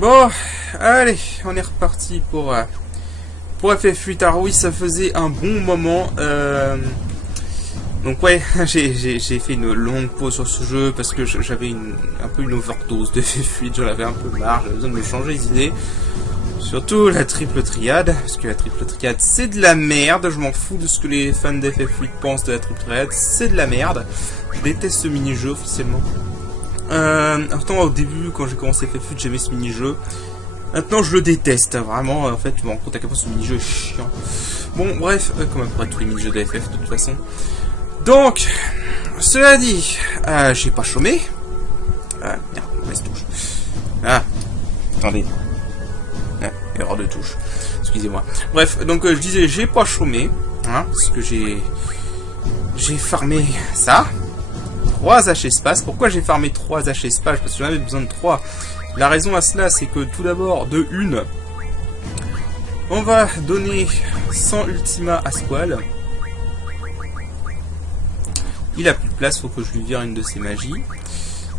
Bon, allez, on est reparti pour FF8. Alors oui, ça faisait un bon moment. Donc ouais, j'ai fait une longue pause sur ce jeu parce que j'avais un peu une overdose de FF8. J'en avais un peu marre, j'avais besoin de me changer les idées. Surtout la triple triade, parce que la triple triade c'est de la merde. Je m'en fous de ce que les fans de FF8 pensent de la triple triade, c'est de la merde. Je déteste ce mini-jeu officiellement. Pourtant au début quand j'ai commencé FF8 j'aimais ce mini-jeu. Maintenant je le déteste, vraiment, en fait tu me rends compte à quel point ce mini-jeu est chiant. Bon bref, comme à peu près tous les mini-jeux de FF de toute façon. Donc, cela dit, j'ai pas chômé. Ah merde, mauvaise touche. Ah, attendez. Erreur de touche. Excusez-moi. Bref, donc je disais j'ai pas chômé, hein, parce que j'ai farmé ça. 3 H espaces. Pourquoi j'ai farmé 3 H espaces? Parce que j'en avais besoin de 3. La raison à cela, c'est que tout d'abord, de une, on va donner 100 ultima à Squall. Il a plus de place, faut que je lui vire une de ses magies.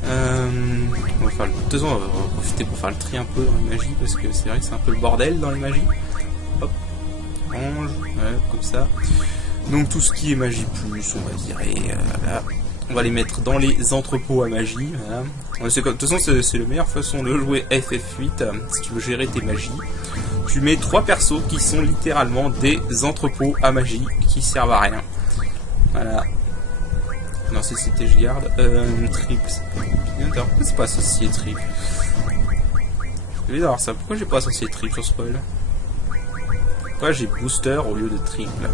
On va faire le... De toute façon, on va profiter pour faire le tri un peu dans les magies, parce que c'est vrai que c'est un peu le bordel dans les magies. Hop, ange, ouais, comme ça. Donc tout ce qui est magie plus, on va virer, là. On va les mettre dans les entrepôts à magie. Voilà. De toute façon, c'est la meilleure façon de jouer FF8. Si tu veux gérer tes magies, tu mets 3 persos qui sont littéralement des entrepôts à magie qui servent à rien. Voilà. Non, c'était je garde. Triple. Pourquoi c'est pas associé triple? Je vais voir ça. Pourquoi j'ai pas associé triple sur spoil? Pourquoi j'ai booster au lieu de triple?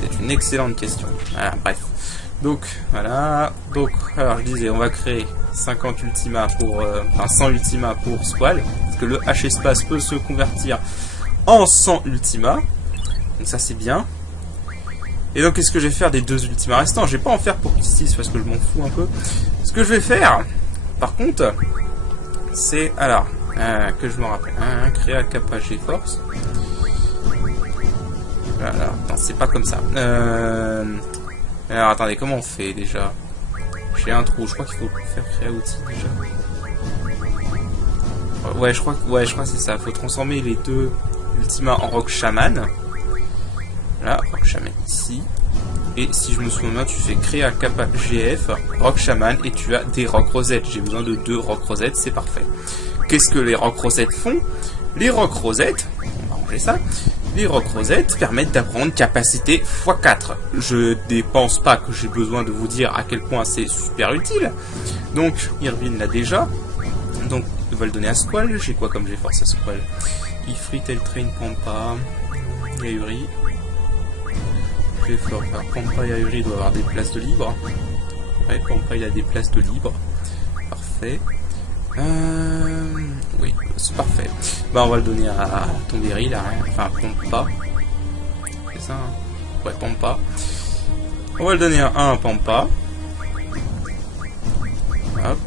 C'est une excellente question. Voilà, bref. Donc, voilà. Donc, alors je disais, on va créer 50 ultima pour... enfin, 100 ultima pour Squall. Parce que le H espace peut se convertir en 100 ultima. Donc ça, c'est bien. Et donc, qu'est-ce que je vais faire des 2 ultima restants? Je vais pas en faire pour Justice parce que je m'en fous un peu. Ce que je vais faire, par contre, c'est... Alors, que je me rappelle. Créer un Kappa G-Force. Voilà, non, c'est pas comme ça. Alors, attendez, comment on fait déjà? J'ai un trou, je crois qu'il faut faire créer outil déjà. Ouais, je crois que c'est ça. Il faut transformer les 2 ultima en Rock Shaman. Là, Rock Shaman ici. Et si je me souviens bien, tu fais créer un Kappa GF, Rock Shaman, et tu as des Rock Rosettes. J'ai besoin de 2 Rock Rosettes, c'est parfait. Qu'est-ce que les Rock Rosettes font? Les Rock Rosettes, on va ranger ça. Les Rock Rosettes permettent d'apprendre capacité x4. Je dépense pas que j'ai besoin de vous dire à quel point c'est super utile. Donc, Irvine l'a déjà. Donc, on va le donner à Squall. J'ai quoi comme j'ai force à Squall? Ifrit, Eltrain, Pampa, Yayuri. J'ai fort. Alors, Pampa et Yayuri doivent avoir des places de libre. Ouais, Pampa il a des places de libre. Parfait. Oui, c'est parfait. Bah, on va le donner à Tombéry, là. Enfin, Pampa. C'est ça, hein? Ouais, Pampa. On va le donner à 1 Pampa. Hop.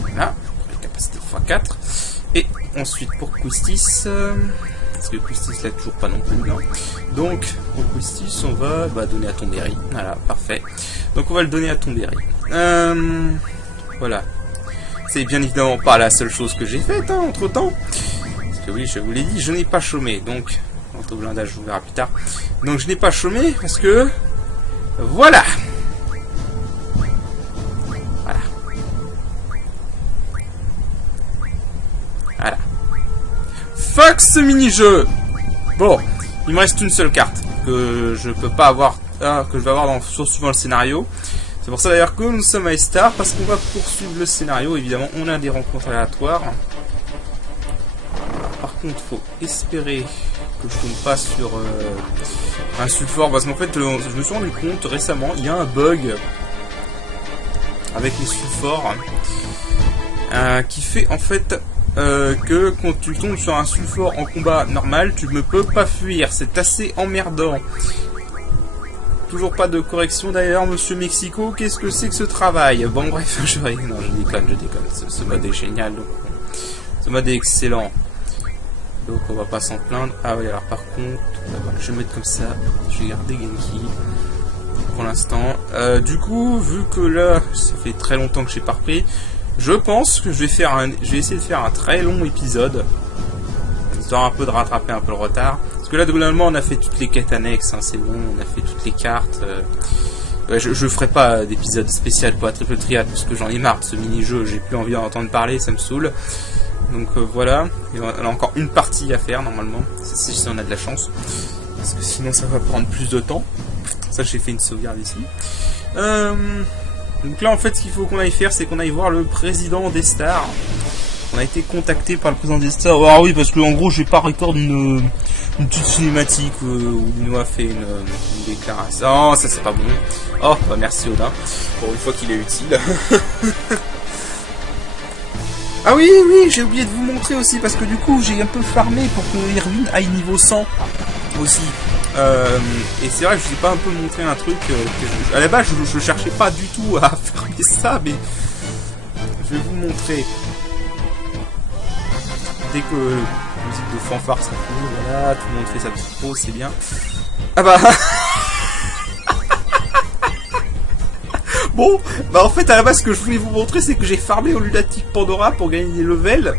Voilà. Capacité x4. Et ensuite, pour Quistis... parce que Quistis l'a toujours pas non plus, là. Donc, pour Quistis, on va donner à Tombéry. Voilà, parfait. Donc, on va le donner à Tombéry. Voilà. C'est bien évidemment pas la seule chose que j'ai faite, hein, entre temps. Parce que oui, je vous l'ai dit, je n'ai pas chômé. Donc, entre blindage, je vous verrai plus tard. Donc, je n'ai pas chômé parce que... Voilà. Voilà. Voilà. Fuck ce mini-jeu. Bon, il me reste une seule carte que je peux pas avoir, que je vais avoir suivant le scénario. C'est pour ça d'ailleurs que nous sommes à Star, parce qu'on va poursuivre le scénario. Évidemment, on a des rencontres aléatoires. Par contre, il faut espérer que je tombe pas sur un sulfure, parce qu'en fait, je me suis rendu compte récemment, il y a un bug avec les sulfures qui fait en fait que quand tu tombes sur un sulfure en combat normal, tu ne peux pas fuir. C'est assez emmerdant. Toujours pas de correction d'ailleurs, monsieur Mexico, qu'est-ce que c'est que ce travail? Bon bref, non, je déconne. Ce mode est génial, donc. Ce mode est excellent. Donc on va pas s'en plaindre. Ah oui, alors par contre, je vais mettre comme ça, je vais garder Genki pour l'instant. Du coup, vu que là, ça fait très longtemps que j'ai pas repris, Je pense que je vais essayer de faire un très long épisode, histoire un peu de rattraper un peu le retard. Parce que là, globalement, on a fait toutes les quêtes annexes, hein, c'est bon, on a fait toutes les cartes. Je ferai pas d'épisode spécial pour la triple triade, parce que j'en ai marre de ce mini-jeu, j'ai plus envie d'en entendre parler, ça me saoule. Donc voilà, et on a encore une partie à faire normalement, si on a de la chance. Parce que sinon ça va prendre plus de temps. Ça, j'ai fait une sauvegarde ici. Donc là, en fait, ce qu'il faut qu'on aille faire, c'est qu'on aille voir le président des stars. On a été contacté par le président des stars. Ah oui, parce que en gros, j'ai pas record une petite cinématique où Dino a fait une déclaration. Oh, ça c'est pas bon. Oh, bah merci Odin, pour une fois qu'il est utile. Ah oui, oui, j'ai oublié de vous montrer aussi, parce que du coup, j'ai un peu farmé pour que Irvine aille niveau 100 aussi. Et c'est vrai que je vous ai pas un peu montré un truc à la base je cherchais pas du tout à fermer ça, mais je vais vous montrer dès que la musique de fanfare ça finit. Voilà, tout le monde fait sa petite pause, c'est bien. Ah bah bon, bah en fait à la base ce que je voulais vous montrer, c'est que j'ai farmé au lunatique Pandora pour gagner des levels,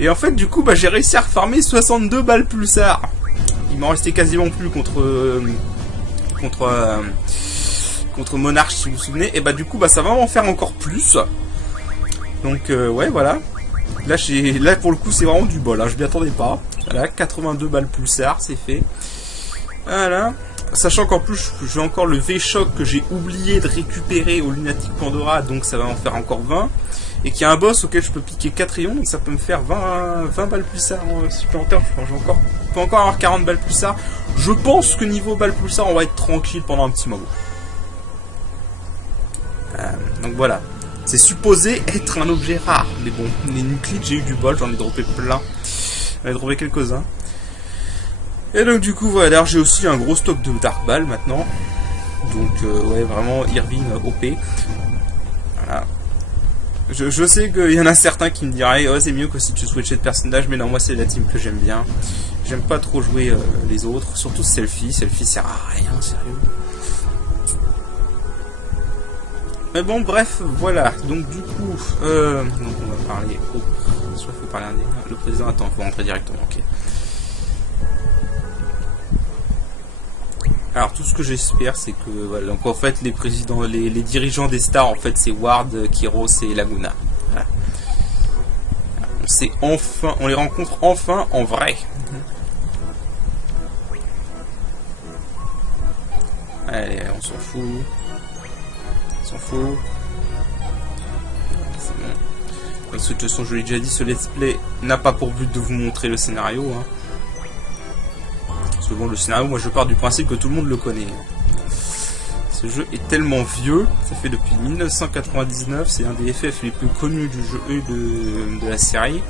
et en fait du coup bah j'ai réussi à refarmer 62 balles pulsar. Il m'en restait quasiment plus contre Monarch, si vous vous souvenez. Et bah du coup bah ça va m'en faire encore plus. Donc ouais, voilà. Là pour le coup c'est vraiment du bol, hein. Je m'y attendais pas. Voilà, 82 balles pulsar, c'est fait. Voilà. Sachant qu'en plus j'ai encore le V-Shock que j'ai oublié de récupérer au lunatique Pandora, donc ça va en faire encore 20. Et qu'il y a un boss auquel je peux piquer 4 rayons, donc ça peut me faire 20 balles pulsar supplémentaires. Je peux encore avoir 40 balles pulsar. Je pense que niveau balles pulsar, on va être tranquille pendant un petit moment. Donc voilà. C'est supposé être un objet rare. Mais bon, les nuclides, j'ai eu du bol, j'en ai droppé plein. J'en ai droppé quelques-uns. Et donc du coup, voilà, d'ailleurs j'ai aussi un gros stock de Dark Ball maintenant. Donc ouais, vraiment Irvine OP. Voilà. Je sais qu'il y en a certains qui me diraient oh, c'est mieux que si tu switchais de personnage, mais non, moi c'est la team que j'aime bien. J'aime pas trop jouer les autres, surtout Selfie. Selfie sert à rien, sérieux. Mais bon, bref, voilà. Donc du coup, donc on va parler soit faut parler le président, attends, faut rentrer directement, ok. Alors tout ce que j'espère, c'est que voilà, donc en fait les présidents, les dirigeants des stars, en fait c'est Ward, Kyros et Laguna. Voilà. On les rencontre enfin en vrai. Allez, on s'en fout. On s'en fout. C'est bon. Parce que de toute façon, je l'ai déjà dit, ce let's play n'a pas pour but de vous montrer le scénario. Hein. Parce que bon, le scénario, moi je pars du principe que tout le monde le connaît. Ce jeu est tellement vieux, ça fait depuis 1999, c'est un des FF les plus connus du jeu et de la série.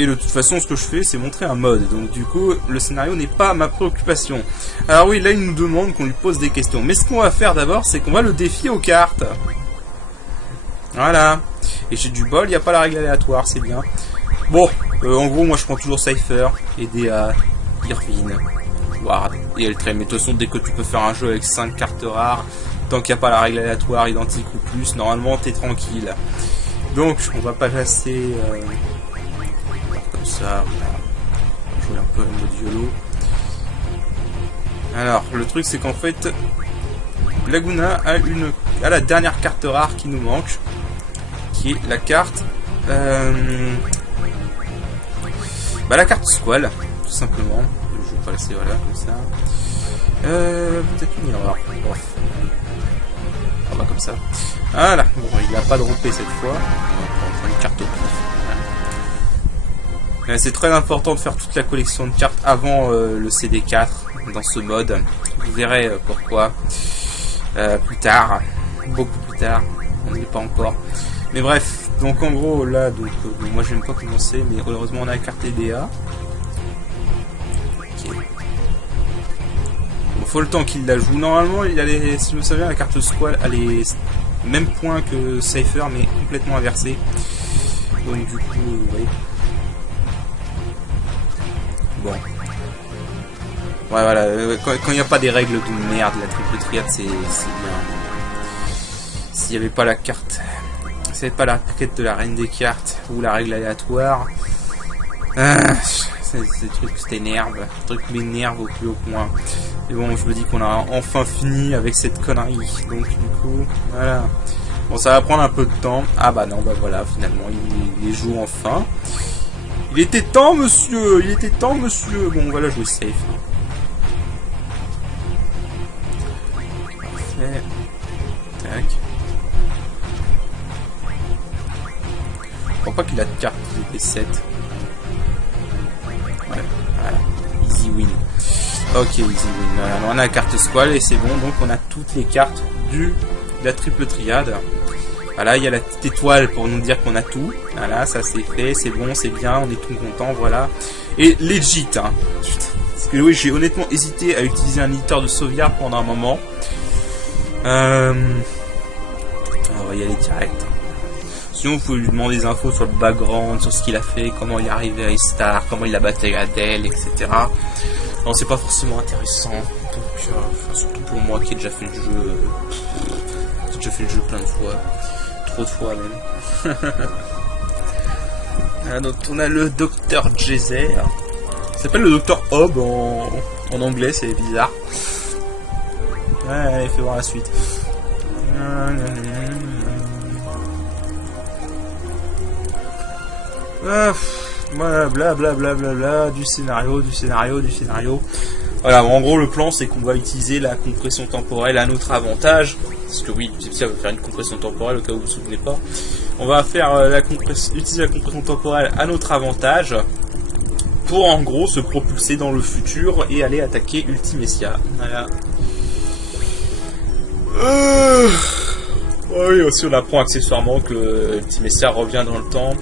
Et de toute façon, ce que je fais, c'est montrer un mode. Donc du coup, le scénario n'est pas ma préoccupation. Alors oui, là, il nous demande qu'on lui pose des questions. Mais ce qu'on va faire d'abord, c'est qu'on va le défier aux cartes. Voilà. Et j'ai du bol, il n'y a pas la règle aléatoire, c'est bien. Bon, en gros, moi, je prends toujours Cypher, Edea, Irvine, Ward et Eltrem. Mais de toute façon, dès que tu peux faire un jeu avec 5 cartes rares, tant qu'il n'y a pas la règle aléatoire identique ou plus, normalement, t'es tranquille. Donc, on va pas passer... comme ça, on va jouer un peu en mode YOLO. Alors, le truc c'est qu'en fait, Laguna a la dernière carte rare qui nous manque, qui est la carte, la carte Squall, tout simplement. Je vais passer voilà comme ça. Peut-être une erreur. Bref. On va comme ça. Voilà. Bon, il n'a pas droppé cette fois. On va prendre une carte au pif. C'est très important de faire toute la collection de cartes avant le CD4 dans ce mode. Vous verrez pourquoi plus tard, beaucoup plus tard. On n'y est pas encore. Mais bref, donc en gros là, donc moi je n'aime pas commencer, mais heureusement on a la carte EDA. Okay. Bon, faut le temps qu'il la joue. Normalement, il a les, si je me souviens, la carte Squall a les mêmes points que Cypher, mais complètement inversé. Donc du coup, vous voyez. Bon. Ouais, voilà. Quand il n'y a pas des règles de merde, la triple triade, c'est bien. S'il n'y avait pas la carte C'est pas la quête de la reine des cartes ou la règle aléatoire. Ah, ces trucs t'énervent, ces trucs m'énervent au plus haut point. Et bon, je me dis qu'on a enfin fini avec cette connerie. Donc du coup, voilà. Bon, ça va prendre un peu de temps. Ah bah non, bah voilà, finalement, il joue enfin. Il était temps, monsieur. Il était temps, monsieur. Bon, voilà, jouer safe. Parfait. Tac. Je crois pas qu'il a de carte des 7. Ouais, voilà. Easy win. Ok, easy win. Voilà, on a la carte squale et c'est bon. Donc on a toutes les cartes de la triple triade. Voilà, il y a la petite étoile pour nous dire qu'on a tout. Voilà, ça c'est fait, c'est bon, c'est bien, on est tout content, voilà. Et legit, hein. Parce que oui, j'ai honnêtement hésité à utiliser un éditeur de sauvegarde pendant un moment. On va y aller direct. Sinon, vous pouvez lui demander des infos sur le background, sur ce qu'il a fait, comment il est arrivé à Star, comment il a battu Adèle, etc. Non, c'est pas forcément intéressant. Donc, surtout pour moi qui ai déjà fait le jeu. J'ai déjà fait le jeu plein de fois. Trop de fois même. Ah, donc on a le docteur Geyser. Il s'appelle le docteur Hobb en anglais, c'est bizarre. Ouais, allez, fais voir la suite. Voilà, blablabla, du scénario. Voilà, bon, en gros, le plan, c'est qu'on va utiliser la compression temporelle à notre avantage. Parce que oui, ça va faire une compression temporelle, au cas où vous vous souvenez pas. On va faire utiliser la compression temporelle à notre avantage. Pour, en gros, se propulser dans le futur et aller attaquer Ultimessia. Voilà. Oui, aussi, on apprend accessoirement que Ultimessia revient dans le temps.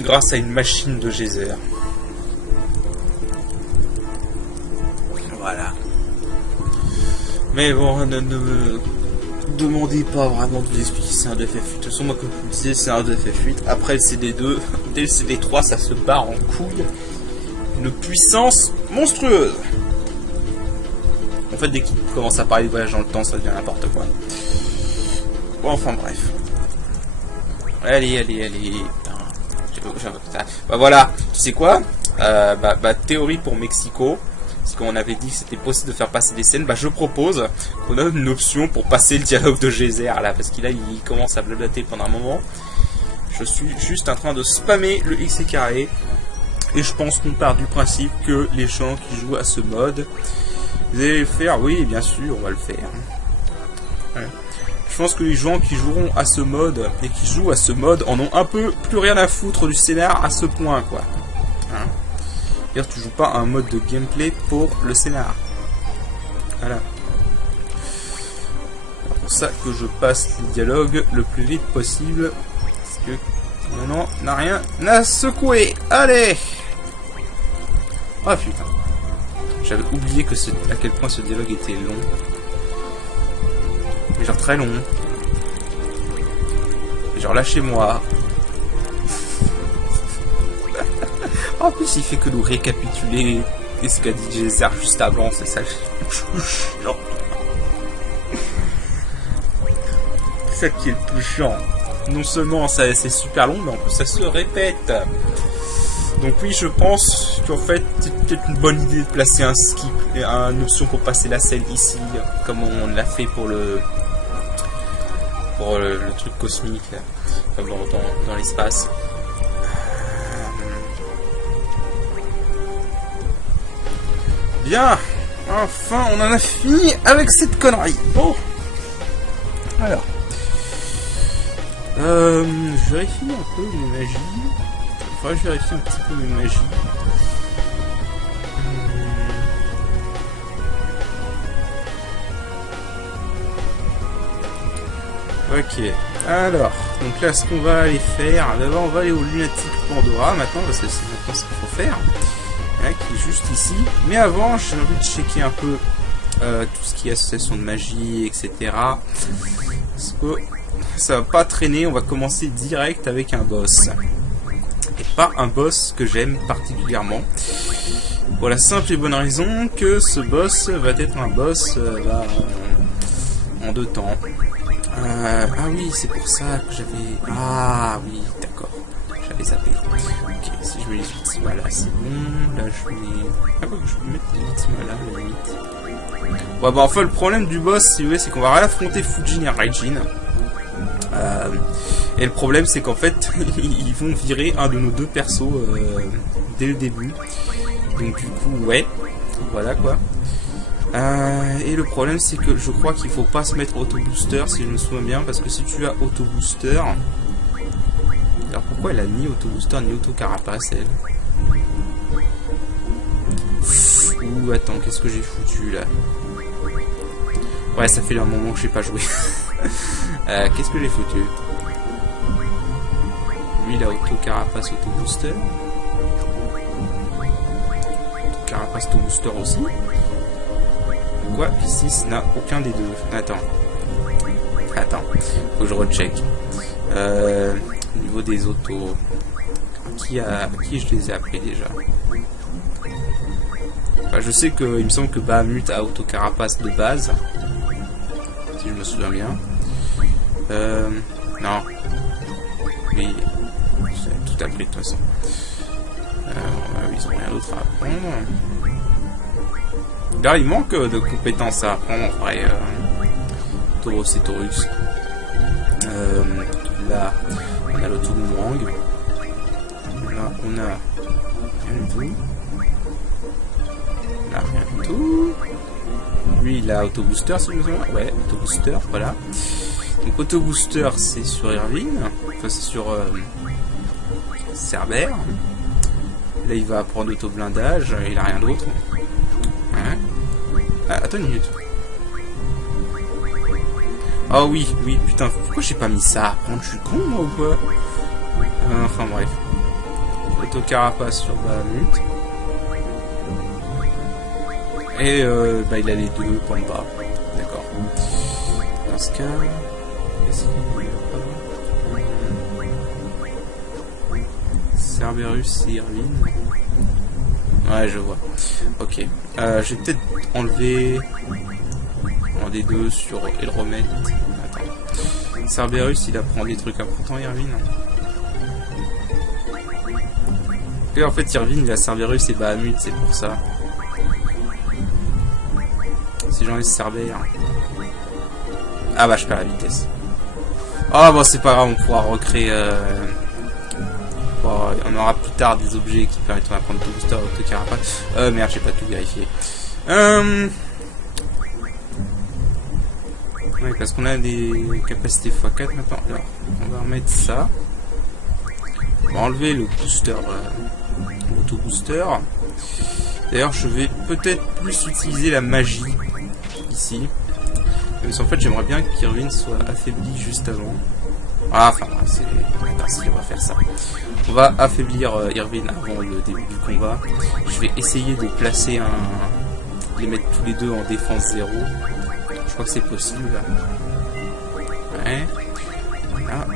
Grâce à une machine de geyser. Voilà. Mais bon, ne me demandez pas vraiment de vous expliquer c'est un 2FF8. De toute façon, moi, comme je vous le disais, c'est un 2FF8. Après le CD2, dès le CD3, ça se barre en couille. Une puissance monstrueuse. En fait, dès qu'il commence à parler de voyage dans le temps, ça devient n'importe quoi. Bon, enfin bref. Allez. Bah voilà, tu sais quoi, théorie pour Mexico, parce qu'on avait dit que c'était possible de faire passer des scènes, je propose qu'on a une option pour passer le dialogue de Geyser là, parce qu'il il commence à blablater pendant un moment. Je suis juste en train de spammer le X et carré, et je pense qu'on part du principe que les gens qui jouent à ce mode, vous allez le faire, oui bien sûr, on va le faire. Ouais. Je pense que les gens qui joueront à ce mode et qui jouent à ce mode en ont un peu plus rien à foutre du scénar à ce point, quoi. Hein? C'est-à-dire tu joues pas un mode de gameplay pour le scénar. Voilà. C'est pour ça que je passe le dialogue le plus vite possible. Parce que maintenant, on n'a rien à secouer. Allez! Oh putain. J'avais oublié que à quel point ce dialogue était long. Mais genre très long. Et genre lâchez-moi. En plus il fait que nous récapituler ce qu'a dit Geyser juste avant, c'est ça. C'est ça qui est le plus chiant. Non seulement ça c'est super long, mais en plus ça se répète. Donc oui, je pense qu'en fait c'est peut-être une bonne idée de placer un skip, une option pour passer la scène ici, comme on l'a fait pour le truc cosmique là, comme dans l'espace. Bien, enfin on en a fini avec cette connerie. Bon, alors je vérifie un peu mes magies. Faudrait que je vérifie un petit peu mes magies. Ok, alors, donc là ce qu'on va aller faire, d'abord on va aller au lunatique Pandora maintenant, parce que c'est maintenant ce qu'il faut faire, là, qui est juste ici. Mais avant, j'ai envie de checker un peu tout ce qui est association de magie, etc. Parce que ça va pas traîner, on va commencer direct avec un boss. Et pas un boss que j'aime particulièrement. Pour la simple et bonne raison que ce boss va être un boss en deux temps. Ah oui, c'est pour ça que j'avais... Ah oui, d'accord. J'avais zappé. Ok, si je mets les ultimas là, c'est bon. Là, je mets... Ah ouais, je peux mettre les ultimas là, à la limite. Ouais, bah enfin, le problème du boss, si vous voulez, c'est qu'on va réaffronter Fujin et Raijin. Et le problème, c'est qu'en fait, ils vont virer un de nos deux persos dès le début. Donc du coup, ouais. Voilà, quoi. Et le problème c'est que je crois qu'il faut pas se mettre auto booster si je me souviens bien, parce que si tu as auto booster, alors pourquoi elle a ni auto booster ni auto carapace elle? Ouh, attends, qu'est-ce que j'ai foutu là? Ouais, ça fait un moment que j'ai pas joué. Qu'est-ce que j'ai foutu? Lui il a auto carapace, auto booster. Auto carapace, auto booster aussi. Quoi? Piscis n'a aucun des deux. Attends, faut que je recheck. Au niveau des autos, qui je les ai appelés déjà? Enfin, je sais que il me semble que Bahamut a auto carapace de base, si je me souviens bien. Non, oui, j'ai tout appris de toute façon. Ils ont rien d'autre à apprendre. Là, il manque de compétences à apprendre en vrai. Tauros et Taurus. Là, on a l'auto-boomerang. Là, on a rien du tout. Là, rien du tout. Lui, il a auto-booster, si je me souviens. Ouais, auto-booster, voilà. Donc, auto-booster, c'est sur Irvine. Enfin, c'est sur Cerber. Là, il va apprendre auto-blindage. Il a rien d'autre. Hein? Ah, attends une minute. Ah oui, putain, pourquoi j'ai pas mis ça à apprendre? Je suis con, moi, ou quoi? Enfin, bref. Auto-carapace sur Bahamut. Et, bah, il a les deux points de bas. D'accord. Dans ce cas... Est-ce qu'il y a pas... Cerberus et Irvine. Ouais, je vois. Ok. Je vais peut-être enlever un des deux sur et le remettre. Attends. Cerberus, il apprend des trucs importants, Irvine. Et en fait, Irvine, il a Cerberus et Bahamut, c'est pour ça. Si j'enlève Cerber. Ah bah, je perds la vitesse. Ah bon, c'est pas grave, on pourra recréer... on aura plus tard des objets qui permettront d'apprendre tout booster auto carapace. Merde, j'ai pas tout vérifié. Oui, parce qu'on a des capacités x4 maintenant. Alors, on va remettre ça. On va enlever le booster, auto booster. D'ailleurs, je vais peut-être plus utiliser la magie ici. Parce qu'en fait, j'aimerais bien qu'Irvine soit affaibli juste avant. Ah, enfin, c'est ainsi on va faire ça. On va affaiblir Irvine avant le début du combat. Je vais essayer de placer les mettre tous les deux en défense 0. Je crois que c'est possible. Ouais. Là.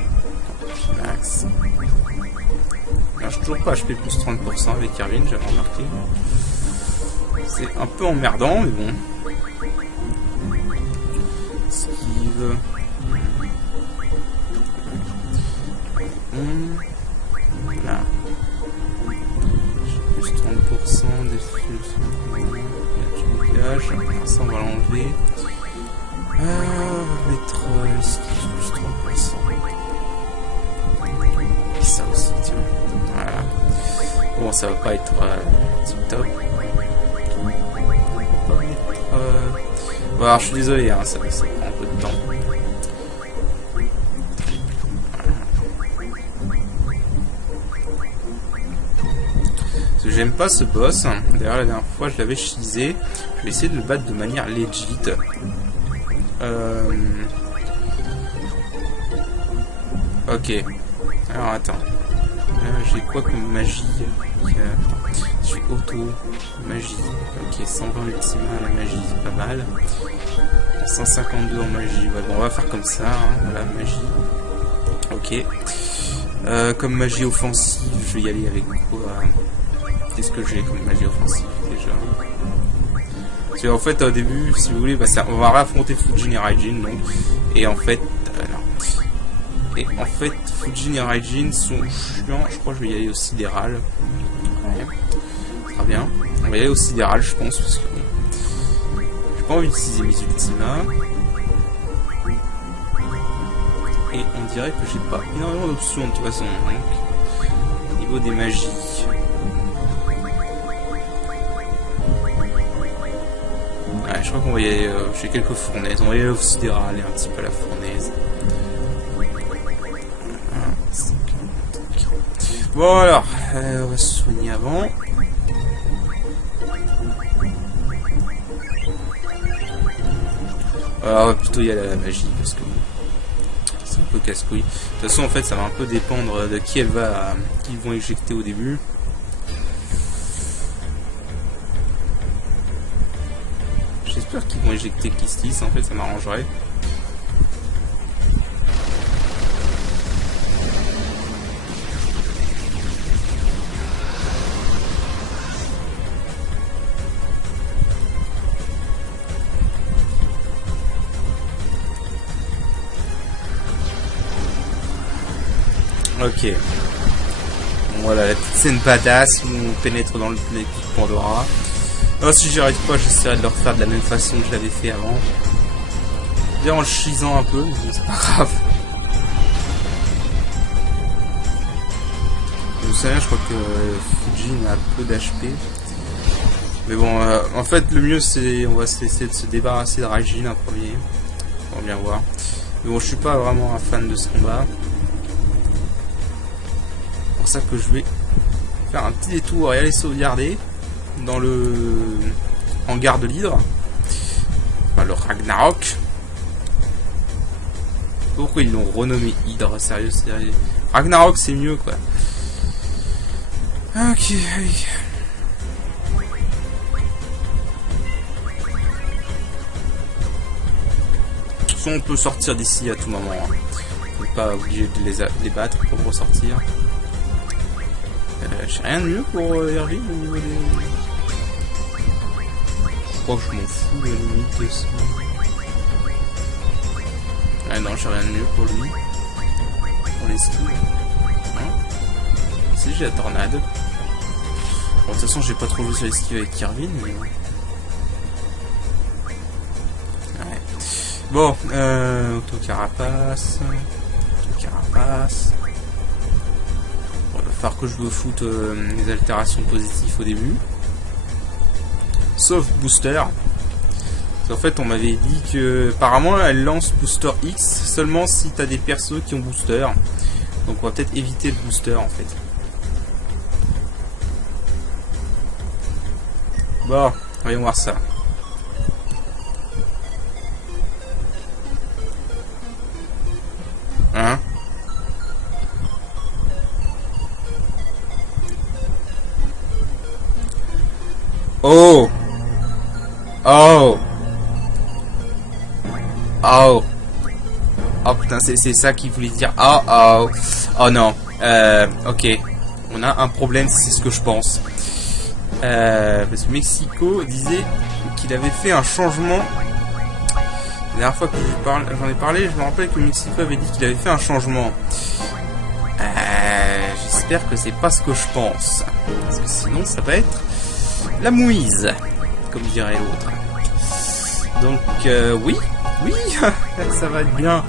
Max. Alors, je suis toujours pas HP plus 30% avec Irvine, j'avais remarqué. C'est un peu emmerdant, mais bon. Esquive. Là. J'ai plus 30% d'effet. Ça, on va l'enlever. On va mettre esquive plus 30%. Et ça aussi, tiens. Voilà. Bon, ça va pas être tip top. Bon, alors, je suis désolé, hein, ça prend un peu de temps. Parce que j'aime pas ce boss. D'ailleurs, la dernière fois, je l'avais cheesé. Je vais essayer de le battre de manière legit. Ok. Alors, attends. J'ai quoi comme magie? J'ai auto, magie. Ok, 120 ultima à la magie, c'est pas mal. 152 en magie. Ouais, bon, on va faire comme ça. Hein. Voilà, magie. Ok. Comme magie offensive, je vais y aller avec quoi? Qu'est-ce que j'ai comme magie offensive déjà? Parce qu'en fait, au début, si vous voulez, bah, on va réaffronter Fujin et Raijin, donc. Et en fait, Et en fait, Fujin et Raijin sont chiants. Je crois que je vais y aller au sidéral. Ouais. Très bien. On va y aller au sidéral, je pense, parce que j'ai pas envie d'utiliser mes ultimas. Et on dirait que j'ai pas énormément d'options de toute façon. Donc, au niveau des magies. Ouais, je crois qu'on va y aller. J'ai quelques fournaises. On va y aller au sidéral et un petit peu à la fournaise. Bon alors, on va se soigner avant. Alors, on va plutôt y aller à la magie parce que c'est un peu casse-couille. De toute façon, en fait, ça va un peu dépendre de qui qui vont éjecter au début. J'espère qu'ils vont éjecter Kistis, en fait, ça m'arrangerait. Ok. Bon, voilà, la petite scène badass où on pénètre dans le planète de Pandora. Alors, si j'y arrive pas, j'essaierai de le refaire de la même façon que je l'avais fait avant. Bien en le chisant un peu, mais c'est pas grave. Vous savez, je crois que Fujin a peu d'HP. Mais bon, en fait, le mieux c'est on va essayer de se débarrasser de Raijin en premier. On va bien voir. Mais bon, je suis pas vraiment un fan de ce combat. C'est pour ça que je vais faire un petit détour et aller sauvegarder dans le hangar de l'hydre. Enfin, le Ragnarok. Pourquoi ils l'ont renommé Hydre? Sérieux, sérieux. Ragnarok c'est mieux quoi. Ok, allez. De toute façon, on peut sortir d'ici à tout moment. Hein. On n'est pas obligé de les battre pour ressortir. J'ai rien de mieux pour Irving au niveau des... Je crois que je m'en fous de la limite de ça. Ah non, j'ai rien de mieux pour lui. Pour les skis. Hein? Si, j'ai la tornade. Bon, de toute façon, j'ai pas trop joué sur les skis avec Irving, mais... Ouais. Bon, autocarapace. Autocarapace. Bon, il va falloir que je me foute les altérations positives au début. Sauf Booster. En fait, on m'avait dit que apparemment elle lance Booster X seulement si t'as des persos qui ont Booster. Donc on va peut-être éviter le Booster en fait. Bon, voyons voir ça. Hein? Oh! Oh! Oh! Oh putain, c'est ça qu'il voulait dire. Oh, oh! Oh non. Ok. On a un problème, c'est ce que je pense. Parce que Mexico disait qu'il avait fait un changement. La dernière fois que j'en ai parlé, je me rappelle que Mexico avait dit qu'il avait fait un changement. J'espère que c'est pas ce que je pense. Parce que sinon, ça va être la mouise, comme dirait l'autre. Donc, oui, ça va être bien.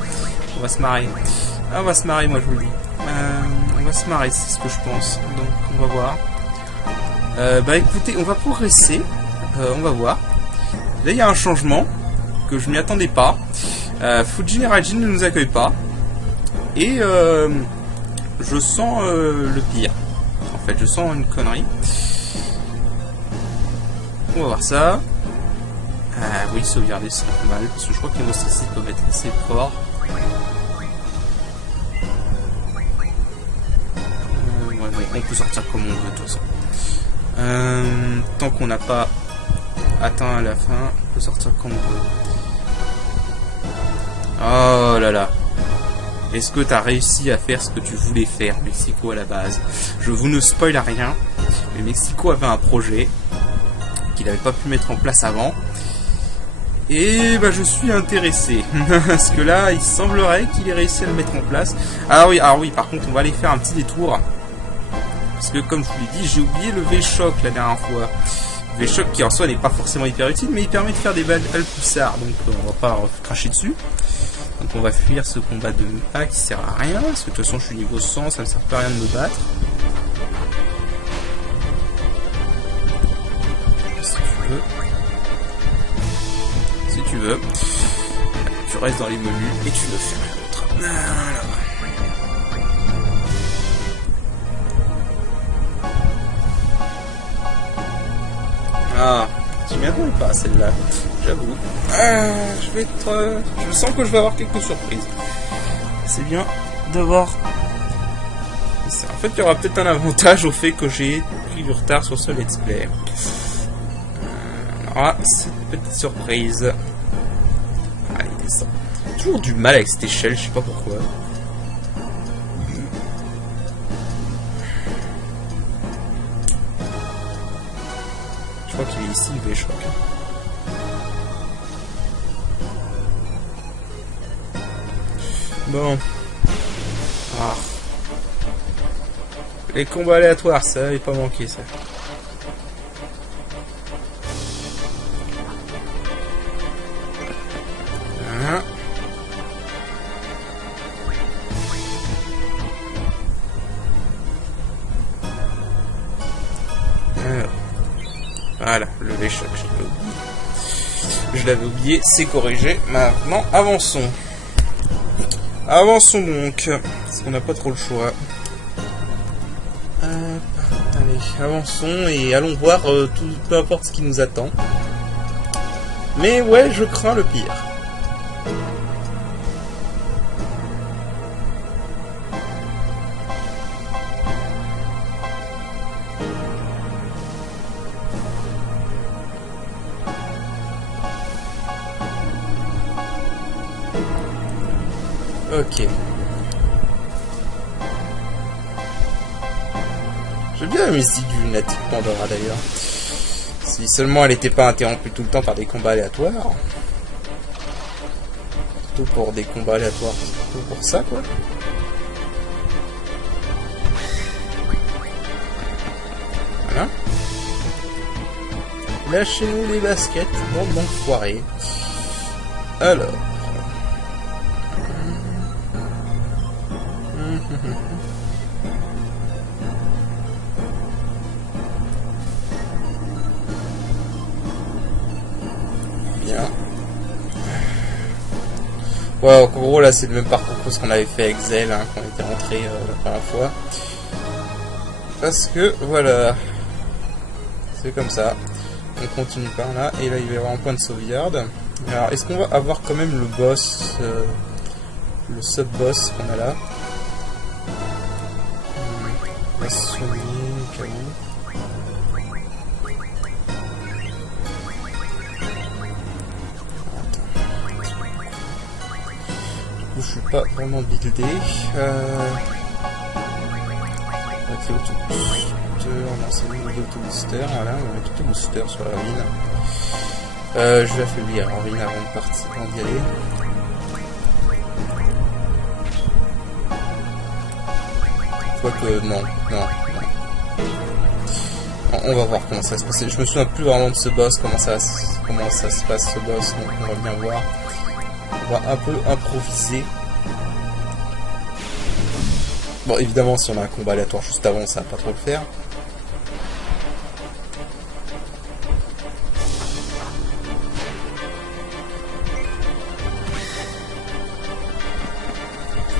On va se marrer. Ah, on va se marrer, moi, je vous le dis. On va se marrer, c'est ce que je pense. Donc, on va voir. Bah, écoutez, on va progresser. On va voir. Là, il y a un changement que je m'y attendais pas. Fujin et Raijin ne nous accueillent pas. Et, je sens le pire. En fait, je sens une connerie. On va voir ça. Oui, sauvegarder c'est pas mal. Parce que je crois que les monstres ici peuvent être assez forts. Ouais, on peut sortir comme on veut de toute façon. Tant qu'on n'a pas atteint à la fin, on peut sortir comme on veut. Oh là là. Est-ce que tu as réussi à faire ce que tu voulais faire, Mexico, à la base? Je vous ne spoil à rien, mais Mexico avait un projet qu'il n'avait pas pu mettre en place avant. Et bah je suis intéressé. Parce que là, il semblerait qu'il ait réussi à le mettre en place. Ah oui, par contre, on va aller faire un petit détour. Parce que comme je vous l'ai dit, j'ai oublié le V-Shock la dernière fois. Le V-Shock qui en soi n'est pas forcément hyper utile, mais il permet de faire des balles Alpoussard. Donc on va pas cracher dessus. Donc on va fuir ce combat de A qui sert à rien. Parce que de toute façon je suis niveau 100, ça ne sert pas à rien de me battre. Si tu veux, tu restes dans les menus et tu le fais l'autre. Voilà. Ah, tu m'y attends pas celle-là, j'avoue. Je sens que je vais avoir quelques surprises. C'est bien d'avoir. En fait, il y aura peut-être un avantage au fait que j'ai pris du retard sur ce let's play. Ah, c'est une petite surprise. Allez, descend. Toujours du mal avec cette échelle, je sais pas pourquoi. Je crois qu'il est ici, le V-Shock. Bon. Ah. Les combats aléatoires, ça n'avait pas manqué, ça. Voilà, le V-Shock, je l'avais oublié, c'est corrigé. Maintenant, avançons. Avançons donc, parce qu'on n'a pas trop le choix. Allez, avançons et allons voir peu importe ce qui nous attend. Mais ouais, je crains le pire. Ok. J'aime bien la musique du Lunatic Pandora d'ailleurs. Si seulement elle n'était pas interrompue tout le temps par des combats aléatoires. Surtout pour des combats aléatoires. Surtout pour ça quoi. Voilà. Lâchez-nous les baskets, bande d'enfoirés. Alors. Bien. Ouais, en gros là c'est le même parcours que ce qu'on avait fait avec Zell hein, quand on était rentré la première fois. Parce que voilà. C'est comme ça. On continue par là et là il va y avoir un point de sauvegarde. Alors est-ce qu'on va avoir quand même le boss le sub-boss qu'on a là. On va se soigner au cas où. Du coup, je suis pas vraiment buildé. Ok, auto-booster. Non, c'est le auto-booster. Voilà, on va mettre auto-booster sur la mine. Je vais affaiblir Arvin avant de partir, avant d'y aller. Quoique, non. On va voir comment ça va se passer. Je me souviens plus vraiment de ce boss, comment ça se passe ce boss, donc on va bien voir. On va un peu improviser. Bon, évidemment, si on a un combat aléatoire juste avant, ça va pas trop le faire.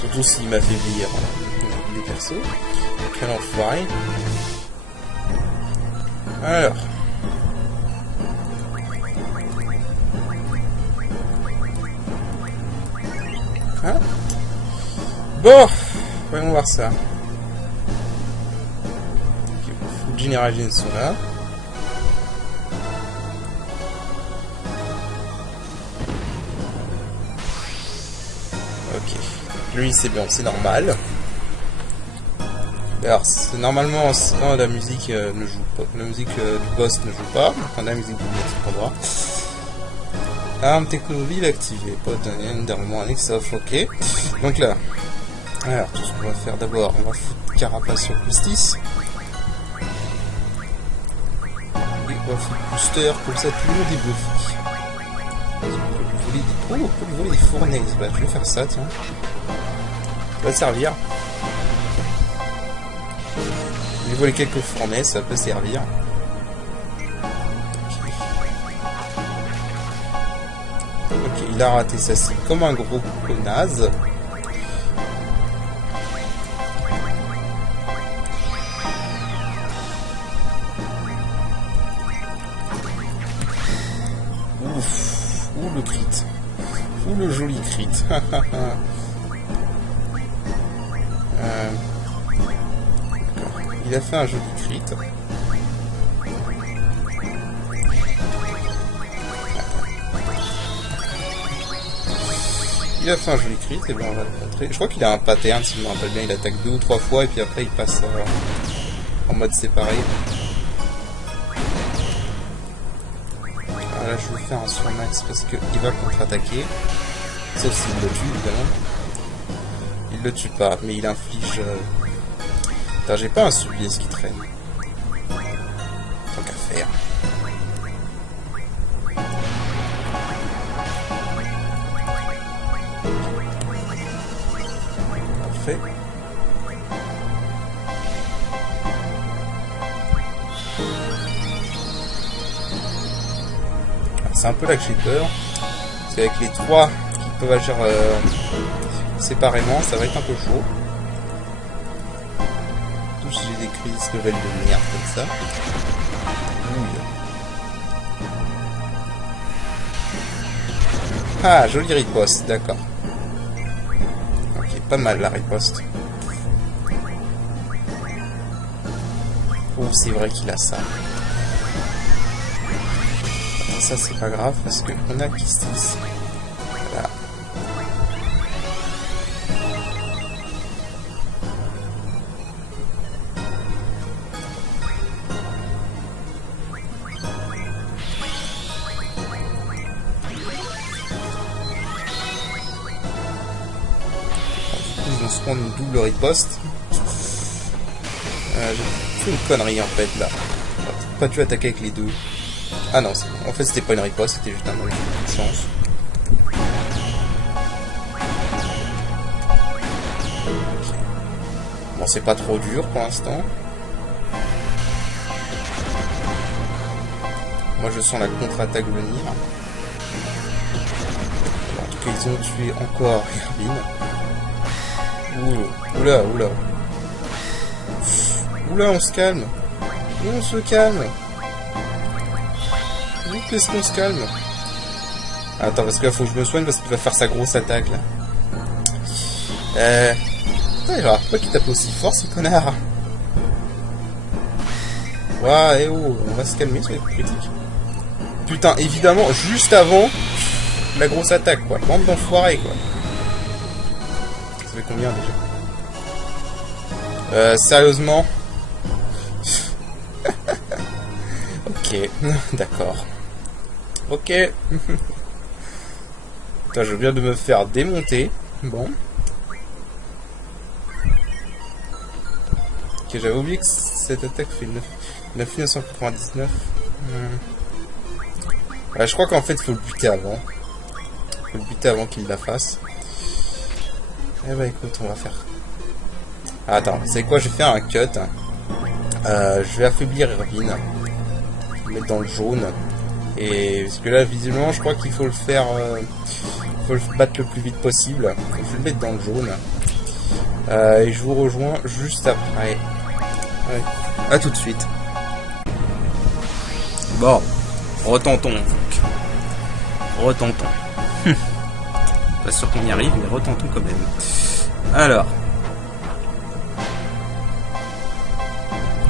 Surtout s'il m'affaiblit des persos. Quel enfoiré. Alors. Hein? Bon, voyons voir ça. Okay, Full Generation sont là. Ok. Lui c'est bon, c'est normal. Alors, normalement, sinon, la musique ne joue pas. La musique du boss ne joue pas. Enfin, la musique du boss, pas droit. Arme technomobile activée. Pote, un X-Off, ok. Donc là, alors tout ce qu'on va faire d'abord, on va foutre carapace sur Justice. Et on va foutre booster, comme ça tout le monde est bluffé. On peut lui voler des fournaises. Bah, je vais faire ça, tiens. Ça va servir. Lui voler quelques fournaises, ça peut servir. Ok, il a raté sa cible comme un gros naze. Ouf, ou le crit. Ou le joli crit. Il a fait un joli crit. Il a fait un joli crit, et bien on va le montrer. Je crois qu'il a un pattern, si je me rappelle bien, il attaque 2 ou 3 fois, et puis après il passe en mode séparé. Alors là je vais faire un surmax parce qu'il va contre-attaquer. Sauf s'il le tue, évidemment. Il le tue pas, mais il inflige... Putain, j'ai pas un supplice qui traîne. Tant qu'à faire. Parfait. C'est un peu là que j'ai peur. Parce qu'avec les 3 qui peuvent agir séparément, ça va être un peu chaud. Surtout si j'ai des crises de veille de merde comme ça. Ah, jolie riposte, d'accord. Ok, pas mal la riposte. Oh, c'est vrai qu'il a ça. Ça c'est pas grave parce qu'on a Justice. Voilà. Ils vont se prendre une double riposte. J'ai fait une connerie en fait là. Pas dû attaquer avec les deux. Ah non, en fait c'était pas une riposte, c'était juste un manque de chance. Okay. Bon, c'est pas trop dur pour l'instant. Moi je sens la contre-attaque venir. En tout cas, ils ont tué encore Irvine. Oula, oula. Oula, on se calme. On se calme. Qu'est-ce qu'on se calme? Attends, parce que là, faut que je me soigne parce qu'il va faire sa grosse attaque, là. Putain, il aura pas qu'il tape aussi fort, ce connard. Ouah, eh oh, on va se calmer, ça va être critique. Putain, évidemment, juste avant la grosse attaque, quoi. Bande d'enfoirés, quoi. Ça fait combien, déjà? Sérieusement? Ok, d'accord. Ok. Putain, je viens de me faire démonter. Bon. Ok, j'avais oublié que cette attaque fait 999. Ouais, je crois qu'en fait, il faut le buter avant. Il faut le buter avant qu'il la fasse. Eh bah écoute, on va faire... Ah, attends, c'est quoi? Je vais faire un cut. Je vais affaiblir Irvine. Je vais le mettre dans le jaune. Et parce que là, visiblement, je crois qu'il faut le faire... faut le battre le plus vite possible. Donc, je vais le mettre dans le jaune. Et je vous rejoins juste après. Ouais. A tout de suite. Bon. Retentons. Retentons. Pas sûr qu'on y arrive, mais retentons quand même. Alors.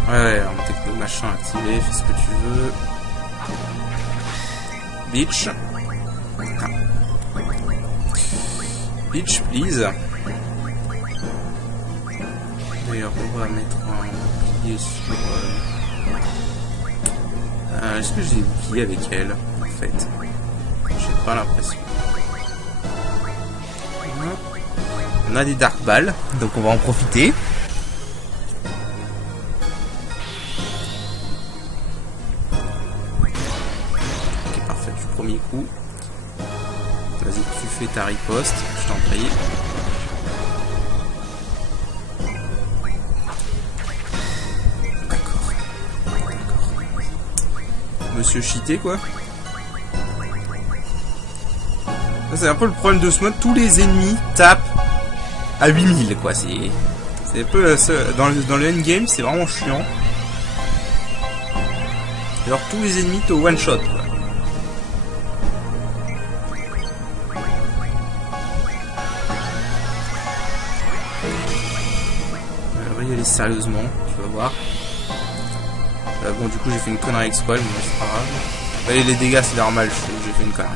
Ouais, alors, techno machin activé, fais ce que tu veux. Bitch. Bitch, please. D'ailleurs, on va mettre un bouclier sur... Est-ce que j'ai des boucliers avec elle, en fait? Je sais pas l'impression. On a des Dark Balls, donc on va en profiter. Ok, parfait, du premier coup. Vas-y, tu fais ta riposte, je t'en prie. D'accord. Monsieur cheaté, quoi. C'est un peu le problème de ce mode, tous les ennemis tapent à 8000 quoi, c'est un peu dans le endgame, c'est vraiment chiant. Alors tous les ennemis te one shot quoi. On va y aller sérieusement, tu vas voir. Bon du coup j'ai fait une connerie avec Squall, mais c'est pas grave. Allez, les dégâts c'est normal, j'ai fait une connerie.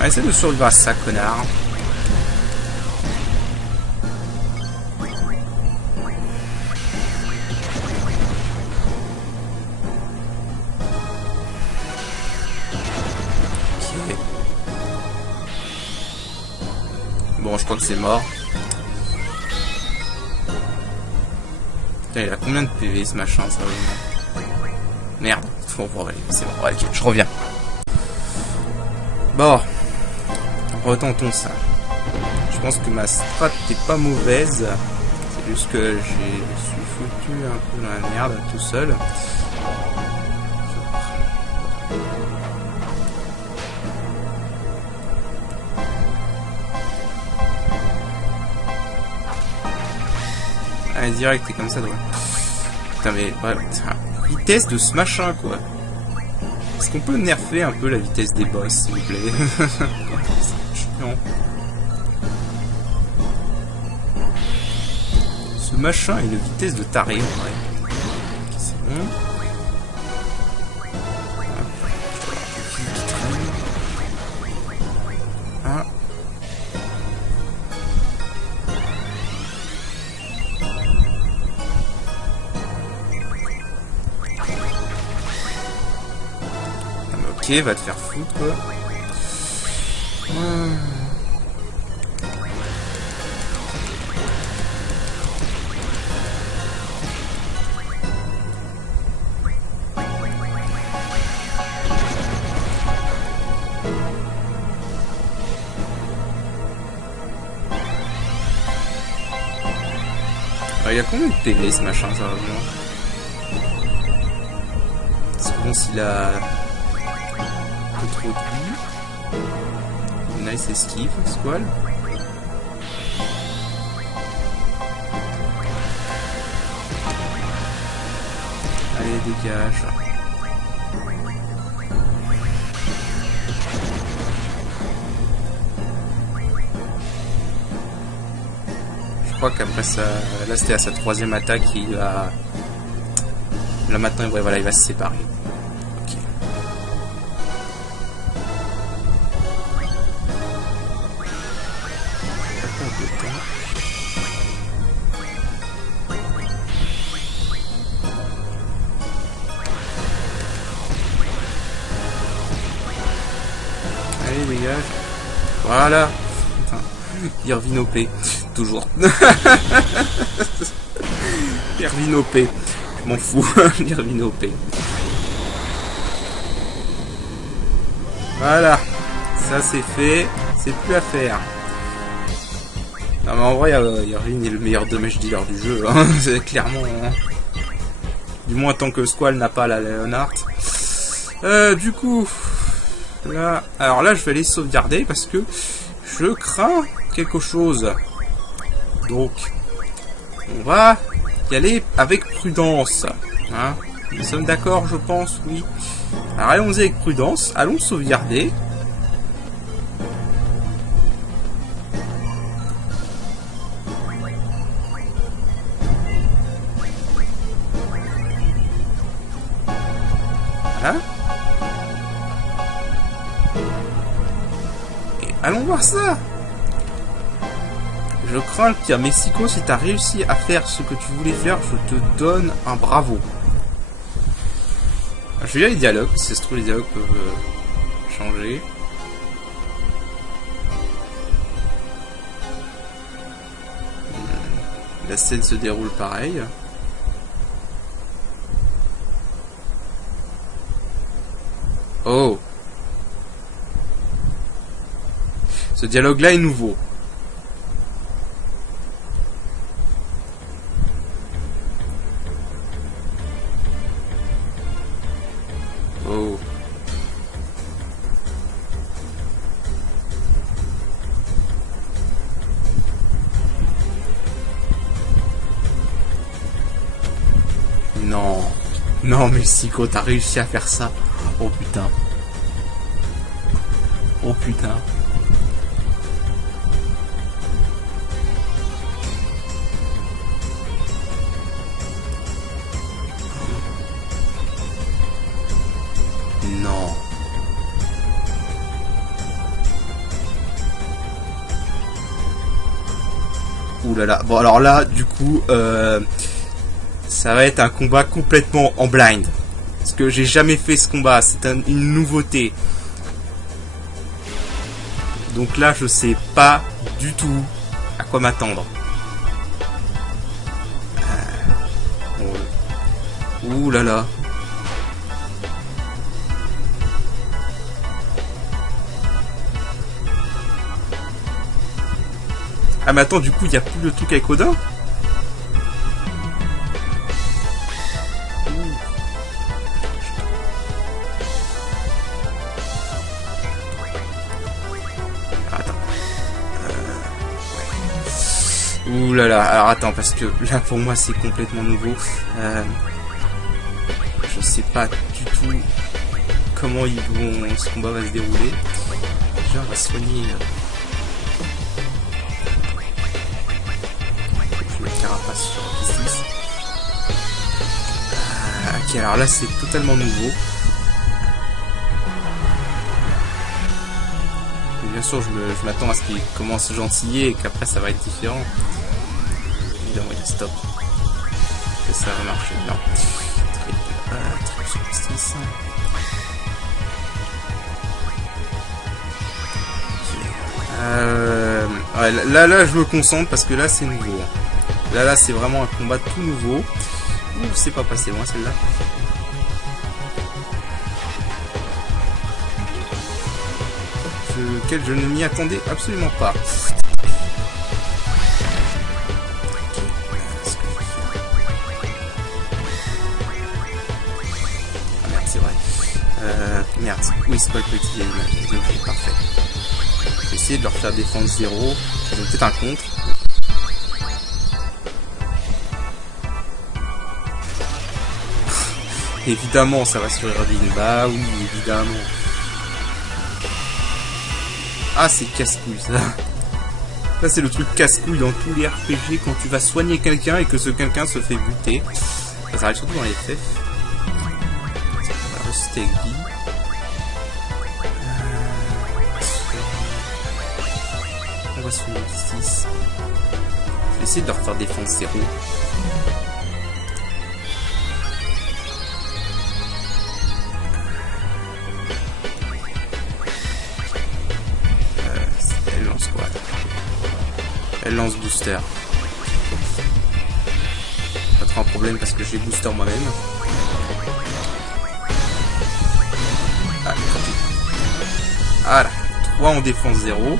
Essaye de survivre à ça, connard. Ok. Bon, je crois que c'est mort. Putain, il a combien de PV ce machin, ça vraiment. Merde. Bon, allez, c'est bon, ok, je reviens. Bon. Retentons ça. Je pense que ma strat n'est pas mauvaise. C'est juste que je suis foutu un peu dans la merde tout seul. Allez, direct, c'est comme ça, ouais. Putain, mais voilà. Vitesse de ce machin, quoi. Est-ce qu'on peut nerfer un peu la vitesse des boss, s'il vous plaît? Non. Ce machin a une vitesse de taré en vrai. C'est bon. Ah. Ok, va te faire foutre quoi. Il y a combien de PV ce machin, ça vraiment? Est-ce que bon, s'il a un peu trop de vie? Nice esquive, Squall. Allez, dégage. Je crois qu'après ça, là c'était à sa troisième attaque, il va... Là maintenant, ouais, voilà, il va se séparer. Ok. Allez, dégage. Voilà. Putain. Irvine OP. Toujours. Irvine OP. Je m'en fous. Irvine OP. Voilà. Ça c'est fait. C'est plus à faire. Non mais en vrai, Irvine est le meilleur damage dealer du jeu. Hein. C'est clairement... Hein. Du moins tant que Squall n'a pas la Leonhardt. Du coup... Là... Alors là, je vais aller sauvegarder parce que je crains quelque chose. Donc, on va y aller avec prudence. Hein, nous sommes d'accord, je pense, oui. Alors allons-y avec prudence. Allons sauvegarder. Voilà. Et allons voir ça. Je crains qu'à Mexico, si tu as réussi à faire ce que tu voulais faire, je te donne un bravo. Je vais lire les dialogues, si ça se trouve les dialogues peuvent changer. La scène se déroule pareil. Oh. Ce dialogue-là est nouveau. Oh. Non. Non, mais Siko, t'as réussi à faire ça. Oh putain. Oh putain. Non. Ouh là là. Bon alors là, du coup, ça va être un combat complètement en blind. Parce que j'ai jamais fait ce combat, c'est une nouveauté. Donc là, je sais pas du tout à quoi m'attendre. Ouh là là. Ah mais attends, du coup, il n'y a plus le truc avec Odin? Ouh là là, alors attends, parce que là pour moi c'est complètement nouveau. Je sais pas du tout comment ce combat va se dérouler. Déjà on va soigner. Je mets carapace sur la piste. Ok, alors là c'est totalement nouveau. Et bien sûr je m'attends à ce qu'il commence gentillet et qu'après ça va être différent. Évidemment il y a stop. Que ça va marcher. Non. Très sur justice. Ouais, là je me concentre parce que là c'est nouveau. Là c'est vraiment un combat tout nouveau. Ouh, c'est pas passé loin celle-là. Auquel je ne m'y attendais absolument pas. Ah merde, c'est vrai. Merde, oui, c'est pas le petit animal. Ok, parfait. Je vais essayer de leur faire défense 0. Ils ont peut-être un contre. Évidemment, ça va sur Irvine. Bah oui, évidemment. Ah, c'est casse-couille, ça. Ça, c'est le truc casse-couille dans tous les RPG quand tu vas soigner quelqu'un et que ce quelqu'un se fait buter. Ça arrive surtout dans les FF. On va rester avec Guy. On va soigner justice. Je vais essayer de leur faire défense 0. Elle lance booster. Pas trop un problème parce que j'ai booster moi-même. Ah, voilà. 3 en défense 0. Donc.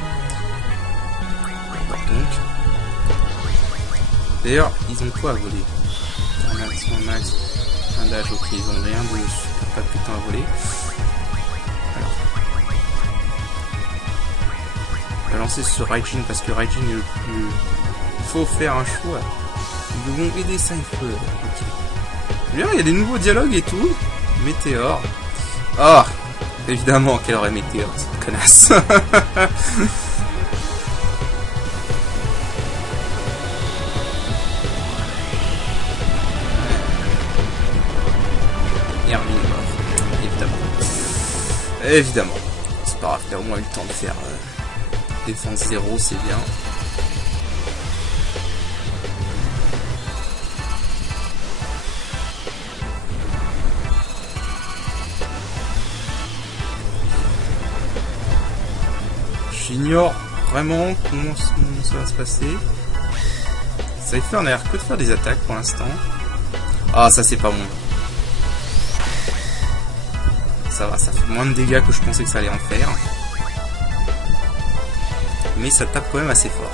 D'ailleurs, ils ont quoi à voler? Un max. Un dash, ok, ils ont rien de super pas putain à voler. Alors. On va lancer sur Raijin parce que Raijin est le plus... Il faut faire un choix. Nous devons aider Cypher. Ok. Bien, il y a des nouveaux dialogues et tout. Météore. Oh, évidemment qu'elle aurait Météore, cette connasse. Hermine mort. Évidemment. Évidemment. C'est pas grave, il a au moins eu le temps de faire... défense 0, c'est bien. J'ignore vraiment comment ça va se passer. Cypher n'a l'air que de faire des attaques pour l'instant. Ah, ça c'est pas bon. Ça va, ça fait moins de dégâts que je pensais que ça allait en faire. Mais ça tape quand même assez fort.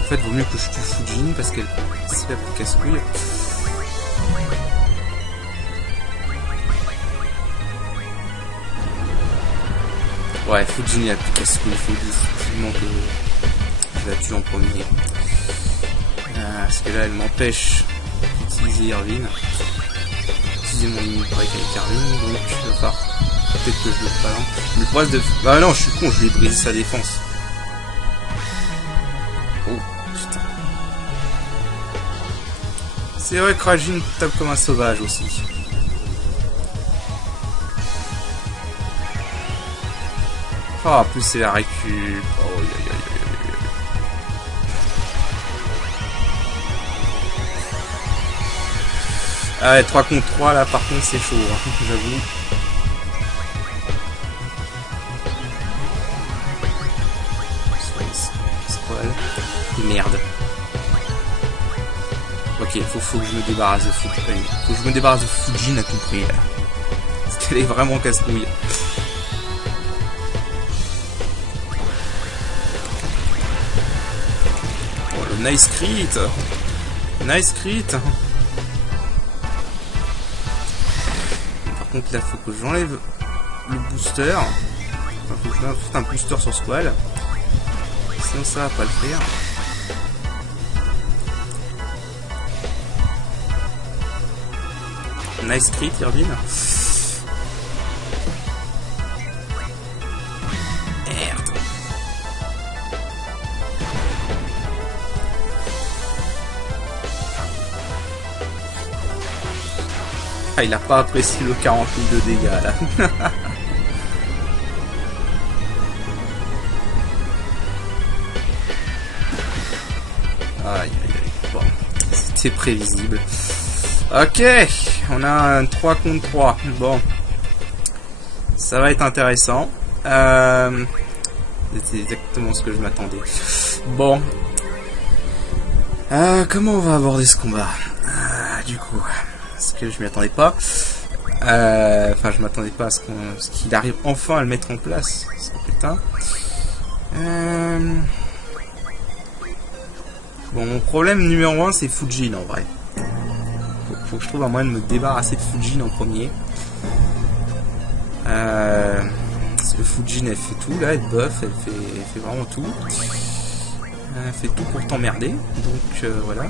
En fait, vaut mieux que je tue Fujin parce qu'elle c'est la plus casse-couille. Ouais, Fujin est la plus casse-couille. Il faut définitivement que je la tue en premier. Parce que là, elle m'empêche d'utiliser Irvine. Utiliser mon mini break avec Irvine, donc je vais pas. Peut-être que je le ferai pas. Le problème de. Ah non, je suis con, je lui ai brisé sa défense. Oh, putain. C'est vrai que Rajin tape comme un sauvage aussi. Ah, en plus c'est la récup. Oh, aïe, aïe, aïe. Ah ouais, 3 contre 3 là par contre c'est chaud, hein, j'avoue. Squall. Merde. Ok, faut que je me débarrasse de Fujin. Faut que je me débarrasse de Fujin à tout prix là. Parce qu'elle est vraiment casse-couille. Oh le nice crit. Nice crit. Donc là, faut que j'enlève le booster. Enfin, faut que je mette un booster sur Squall. Sinon, ça va pas le faire. Nice crit, Irvine. Merde. Ah, il a pas apprécié le 40 000 de dégâts là. Aïe aïe aïe. Bon, c'était prévisible. Ok, on a un 3 contre 3. Bon, ça va être intéressant. C'était exactement ce que je m'attendais. Bon, comment on va aborder ce combat? Du coup. Parce que je m'y attendais pas. Enfin, je m'attendais pas à ce qu'il arrive enfin à le mettre en place. Putain. Bon, mon problème numéro 1, c'est Fujin en vrai. Faut que je trouve un moyen de me débarrasser de Fujin en premier. Parce que Fujin, elle fait tout là, elle buff, elle fait vraiment tout. Elle fait tout pour t'emmerder. Donc voilà.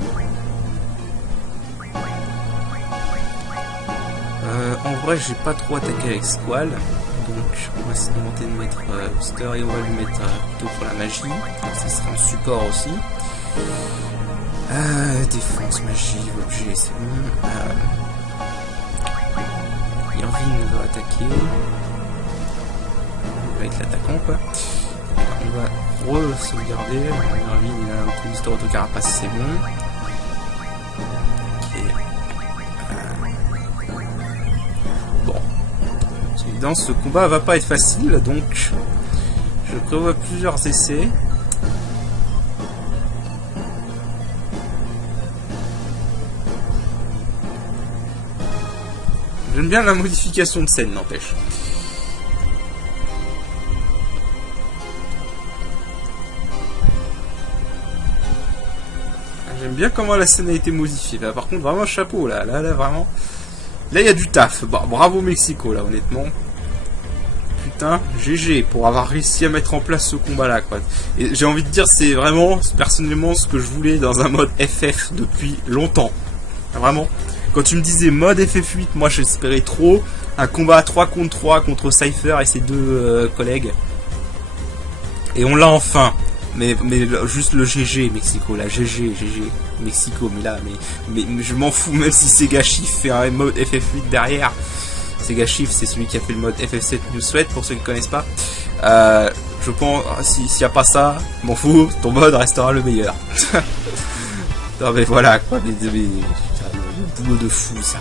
En vrai, j'ai pas trop attaqué avec Squall, donc on va essayer de monter de mettre booster et on va lui mettre plutôt pour la magie, donc ça sera un support aussi. Défense, magie, objet, c'est bon. Irvine va attaquer. Il va être l'attaquant quoi. On va re-sauvegarder. Irvine il a un booster auto-carapace, c'est bon. Dans ce combat va pas être facile, donc je prévois plusieurs essais. J'aime bien la modification de scène, n'empêche. J'aime bien comment la scène a été modifiée. Là, par contre, vraiment chapeau là, vraiment. Là, il y a du taf. Bon, bravo Mexico là, honnêtement. Putain, GG pour avoir réussi à mettre en place ce combat-là, quoi. Et j'ai envie de dire, c'est vraiment, personnellement, ce que je voulais dans un mode FF depuis longtemps. Vraiment. Quand tu me disais mode FF8, moi j'espérais trop un combat à 3 contre 3 contre Cypher et ses deux collègues. Et on l'a enfin. Mais juste le GG Mexico, la GG Mexico, mais là, mais je m'en fous, même si Sega Shift fait un mode FF8 derrière. Sega Shift, c'est celui qui a fait le mode FF7 New Sweat, pour ceux qui ne connaissent pas. Je pense, s'il n'y a pas ça, m'en fous, ton mode restera le meilleur. Non mais voilà, quoi, le boulot de fou, ça.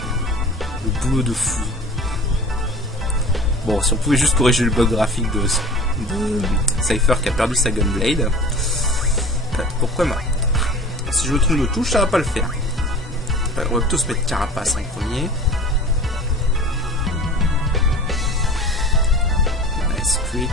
Le boulot de fou. Bon, si on pouvait juste corriger le bug graphique de Cypher qui a perdu sa Gunblade. Pourquoi moi? Si je me trompe de touche, ça va pas le faire. On va plutôt se mettre Carapace en premier. Nice crit.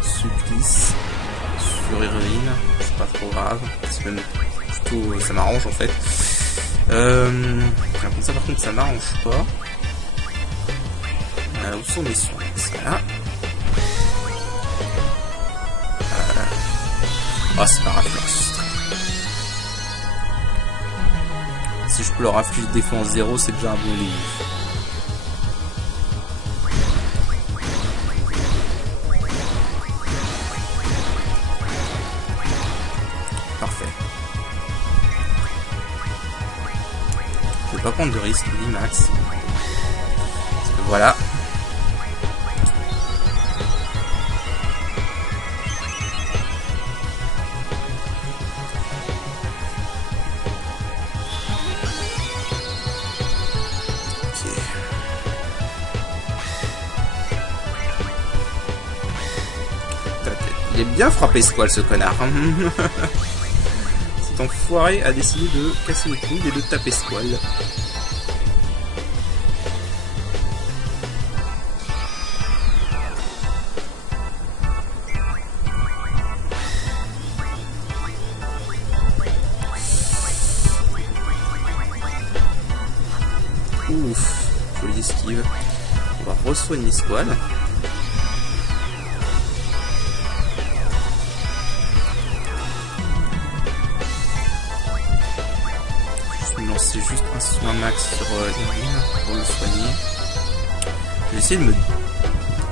Supplice sur héroïne, c'est pas trop grave, c'est même plutôt ça m'arrange en fait. Comme ça par contre ça m'arrange pas. Où sont mes soins? Ça là. Oh c'est pas grave, si je peux leur infliger défense 0, c'est déjà un bon livre. Pas prendre de risque, oui, Max. Parce que voilà. Ok. Il est bien frappé Squall, ce connard. Cet enfoiré a décidé de casser le coude et de taper Squall. Ouf, jolie esquive. On va re-soigner Squall. Je vais lancer juste un soin max sur Irine pour le soigner. Je vais essayer de me...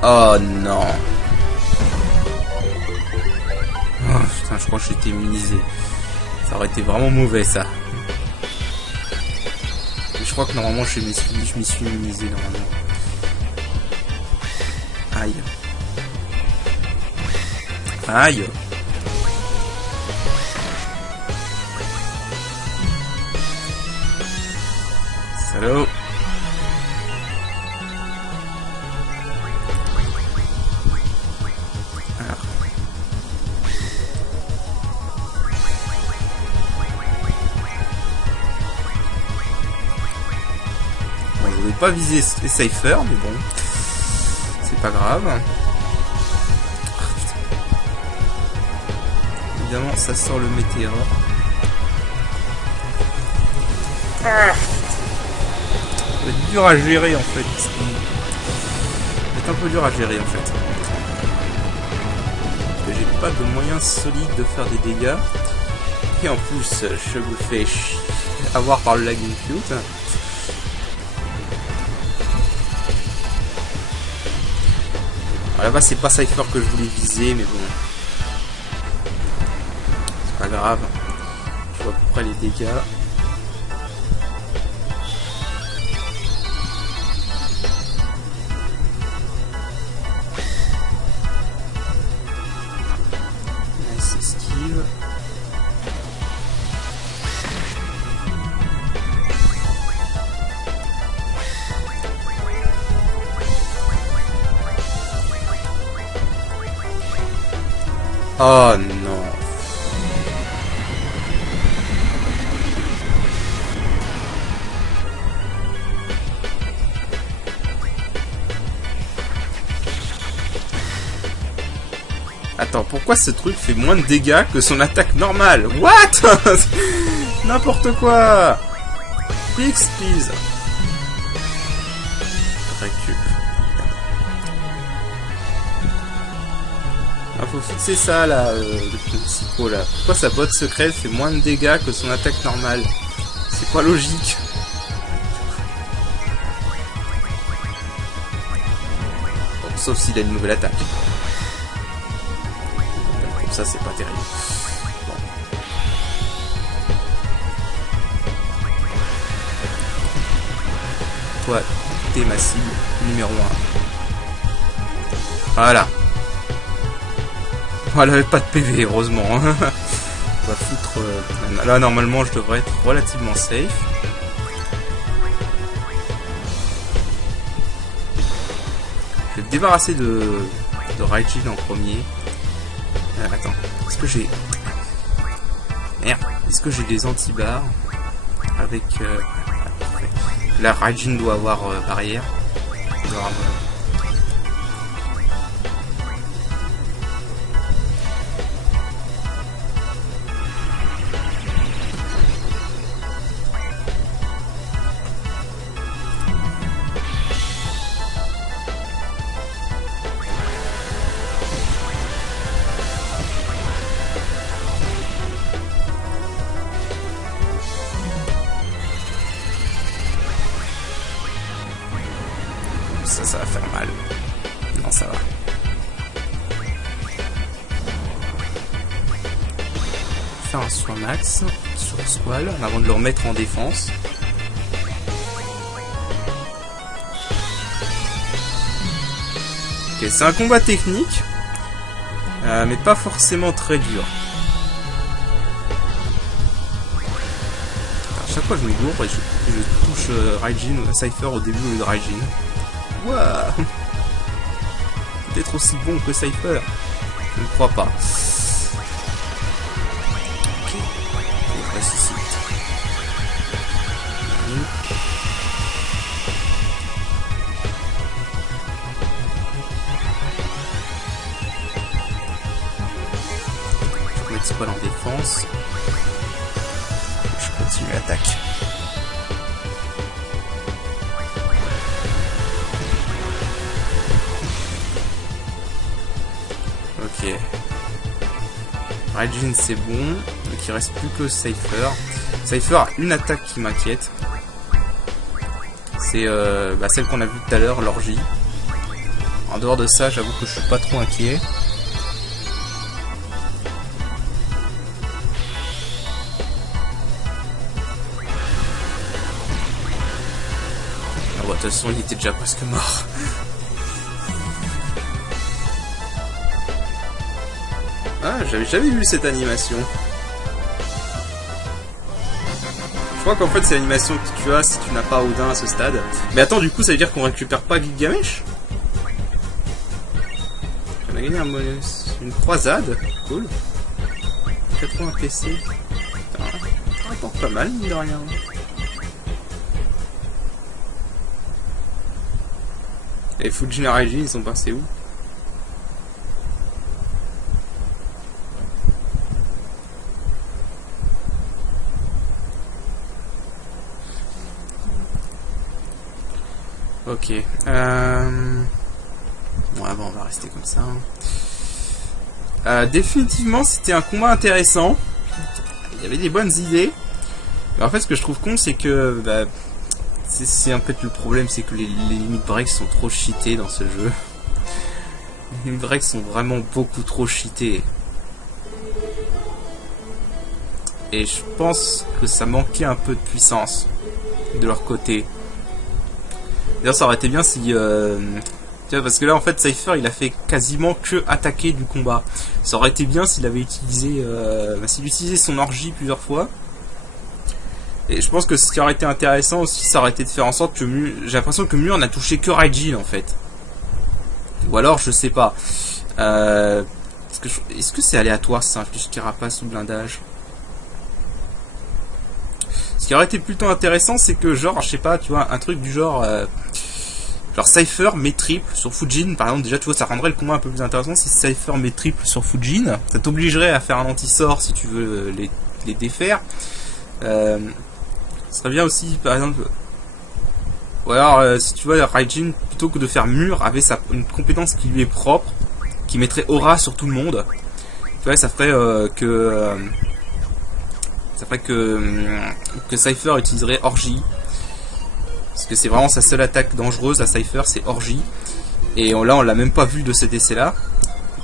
Oh non. Oh putain, je crois que j'étais immunisé. Ça aurait été vraiment mauvais ça. Je crois que normalement je m'y suis immunisé normalement. Aïe. Aïe. Salaud. Alors. Bon, je voulais pas viser Cypher, mais bon. C'est pas grave. Évidemment, ça sort le météore. Ça va être dur à gérer en fait. Ça va être un peu dur à gérer en fait. J'ai pas de moyens solides de faire des dégâts. Et en plus, je me fais avoir par le lag input. Là-bas, c'est pas Cypher que je voulais viser, mais bon. C'est pas grave. Je vois à peu près les dégâts. Nice esquive. Oh non. Attends, pourquoi ce truc fait moins de dégâts que son attaque normale? What? N'importe quoi. Fix, please. Récup. Ah, faut fixer ça là, le psycho là. Pourquoi sa botte secrète fait moins de dégâts que son attaque normale? C'est pas logique. Bon, sauf s'il a une nouvelle attaque. Comme ça, c'est pas terrible. Bon. Toi, t'es ma cible numéro 1. Voilà. Oh, elle avait pas de PV, heureusement. va foutre... là, normalement, je devrais être relativement safe. Je vais me débarrasser de Raijin en premier. Attends, est-ce que j'ai... Merde, est-ce que j'ai des anti-bars avec... Là, Raijin doit avoir barrière. Il doit avoir, ça va faire mal. Non, ça va. Faire un soin max sur Squall avant de le remettre en défense. Ok, c'est un combat technique, mais pas forcément très dur. À chaque fois je me gourre et je touche Raijin ou Cypher au début de Raijin. Ouah, peut-être aussi bon que Cypher. Je ne crois pas. Ok. Et ressuscite. Je vais mettre Squall en défense. Je continue l'attaque. Ok. Raijin c'est bon, donc il reste plus que Cypher. Cypher a une attaque qui m'inquiète. C'est celle qu'on a vue tout à l'heure, l'orgie. En dehors de ça, j'avoue que je suis pas trop inquiet. Ah bah, de toute façon, il était déjà presque mort. Ah, j'avais jamais vu cette animation. Je crois qu'en fait c'est l'animation que tu as si tu n'as pas Odin à ce stade. Mais attends, du coup ça veut dire qu'on récupère pas Gilgamesh? On a gagné un bonus, une croisade, cool. 80 PC. Ça rapporte pas mal, mine de rien. Et Fujin et Raijin, ils sont passés où? Ok. Bon, avant, on va rester comme ça. Définitivement, c'était un combat intéressant. Il y avait des bonnes idées. Mais en fait, ce que je trouve con, c'est que... c'est en fait le problème, c'est que les limites breaks sont trop cheatées dans ce jeu. Les limites breaks sont vraiment beaucoup trop cheatées. Et je pense que ça manquait un peu de puissance de leur côté. D'ailleurs, ça aurait été bien si... tu vois, parce que là, en fait, Cypher, il a fait quasiment que attaquer du combat. Ça aurait été bien s'il avait utilisé... s'il utilisait son orgie plusieurs fois. Et je pense que ce qui aurait été intéressant aussi, ça aurait été de faire en sorte que j'ai l'impression que Mur n'a touché que Raijin, en fait. Ou alors, je sais pas. Est-ce que c'est aléatoire, ça inflige carapace ou blindage? Ce qui aurait été plutôt intéressant, c'est que genre, je sais pas, tu vois, un truc du genre... genre Cypher met triple sur Fujin, par exemple, déjà tu vois, ça rendrait le combat un peu plus intéressant si Cypher met triple sur Fujin. Ça t'obligerait à faire un anti-sort si tu veux les défaire. Ce serait bien aussi, par exemple... Ou alors, si tu vois, Raijin, plutôt que de faire Mur, avait une compétence qui lui est propre, qui mettrait aura sur tout le monde. Tu vois, ça ferait que Cypher utiliserait Orgie. Parce que c'est vraiment sa seule attaque dangereuse à Cypher, c'est Orgie. Et là, on l'a même pas vu de cet essai-là.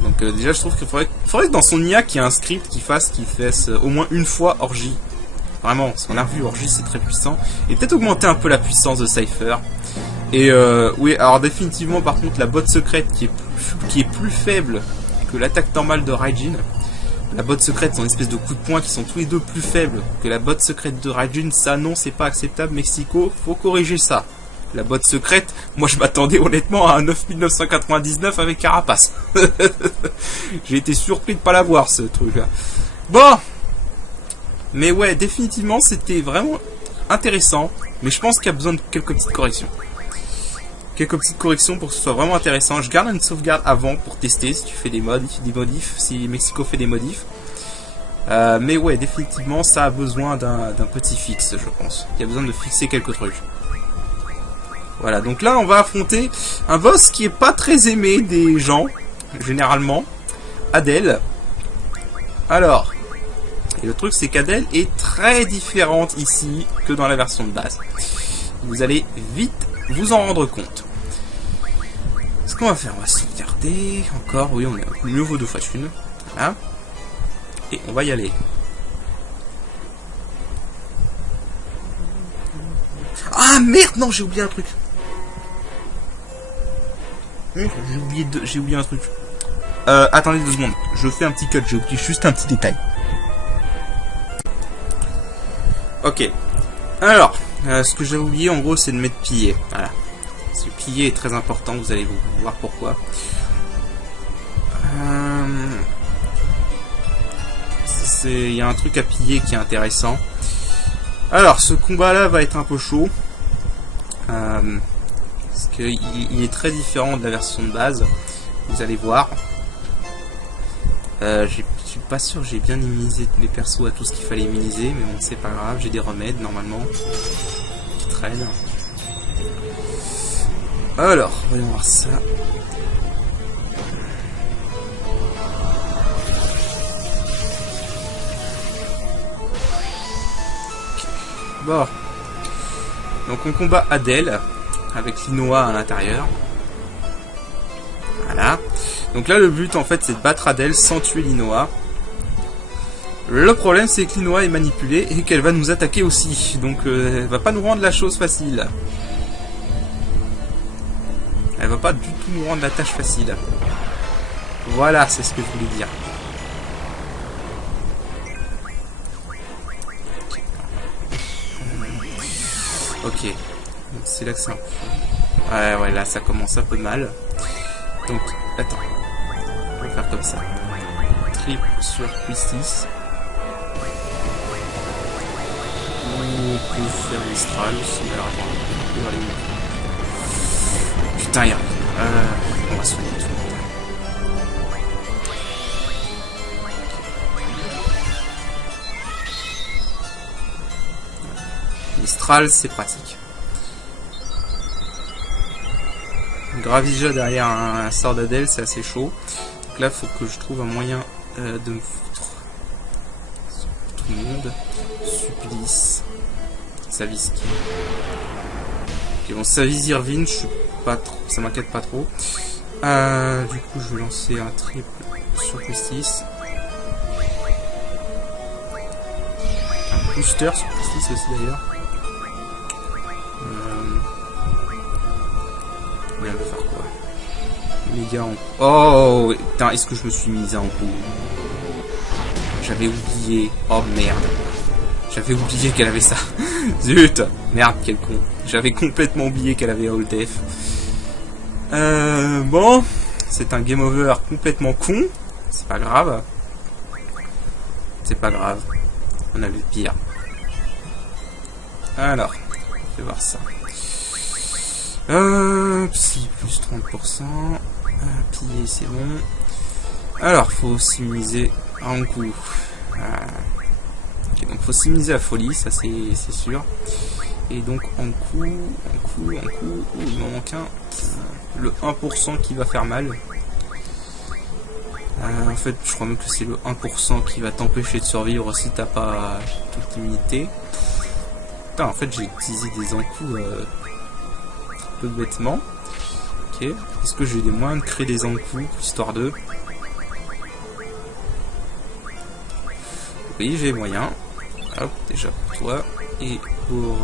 Donc déjà, je trouve qu'il faudrait que dans son IA, qu'il y ait un script qui fasse au moins une fois Orgie. Vraiment, parce qu'on a vu Orgie, c'est très puissant. Et peut-être augmenter un peu la puissance de Cypher. Et oui, alors définitivement, par contre, la botte secrète qui est plus faible que l'attaque normale de Raijin. la botte secrète, son espèce de coup de poing qui sont tous les deux plus faibles que la botte secrète de Raijin. Ça, non, c'est pas acceptable, Mexico. Faut corriger ça. La botte secrète, moi je m'attendais honnêtement à un 9999 avec carapace. J'ai été surpris de pas l'avoir, ce truc-là. Bon. Mais ouais, définitivement, c'était vraiment intéressant. Mais je pense qu'il y a besoin de quelques petites corrections. Quelques petites corrections pour que ce soit vraiment intéressant. Je garde une sauvegarde avant pour tester si tu fais des modifs, si Mexico fait des modifs. Mais ouais, définitivement, ça a besoin d'un petit fixe, je pense. Il y a besoin de fixer quelques trucs. Voilà, donc là, on va affronter un boss qui est pas très aimé des gens, généralement. Adèle. Alors, et le truc, c'est qu'Adèle est très différente ici que dans la version de base. Vous allez vite vous en rendre compte. Ce qu'on va faire, on va sauvegarder encore. Oui, on est mieux vaut 2 fois une. Voilà. Et on va y aller. Ah merde, non, j'ai oublié un truc. J'ai oublié un truc. Attendez 2 secondes. Je fais un petit cut. J'ai oublié juste un petit détail. Ok. Alors, ce que j'ai oublié en gros, c'est de mettre piller. Voilà. Ce piller est très important. Vous allez voir pourquoi. Il y a un truc à piller qui est intéressant. Alors, ce combat-là va être un peu chaud. Parce qu'il est très différent de la version de base. Vous allez voir. Je suis pas sûr que j'ai bien immunisé tous les persos à tout ce qu'il fallait immuniser. Mais bon, c'est pas grave. J'ai des remèdes, normalement, qui traînent. Alors, voyons voir ça. Bon. Donc on combat Adèle avec Linoa à l'intérieur. Voilà. Donc là le but en fait c'est de battre Adèle sans tuer Linoa. Le problème c'est que Linoa est manipulée et qu'elle va nous attaquer aussi. Donc elle va pas nous rendre la chose facile. Elle va pas du tout nous rendre la tâche facile. Voilà, c'est ce que je voulais dire. Ok, c'est là que c'est un peu... Ouais, là ça commence un peu mal. Donc, attends. On va faire comme ça. Triple sur Q6. On peut faire Mistral aussi. Alors attends, putain, il y a... on va soigner tout le monde. Mistral, c'est pratique. Gravija derrière un sort d'Adèle, c'est assez chaud. Donc là, il faut que je trouve un moyen de me foutre sur tout le monde. Supplice. Saviski. Ok, bon, Savis Irvine, je suis pas trop, ça m'inquiète pas trop. Du coup, je vais lancer un triple sur Justice. Un booster sur Justice aussi d'ailleurs. Il va faire quoi? Méga en... Oh putain, est-ce que je me suis mise en coup? J'avais oublié. Oh merde. J'avais oublié qu'elle avait ça. Zut. Merde, quel con. J'avais complètement oublié qu'elle avait All Death. Bon. C'est un game over complètement con. C'est pas grave. C'est pas grave. On a vu pire. Alors. Je vais voir ça. Psy plus 30%. Piller, c'est bon. Alors, faut aussi miser en coup. Ok, donc faut s'immuniser à folie, ça c'est sûr. Et donc en coup, il m'en manque un. Le 1% qui va faire mal. En fait, je crois même que c'est le 1% qui va t'empêcher de survivre si t'as pas toute l'immunité. Putain, en fait, j'ai utilisé des encoups un peu bêtement. Ok. Est-ce que j'ai des moyens de créer des encoups, histoire de... Oui, j'ai moyen. Hop, déjà pour toi. Et pour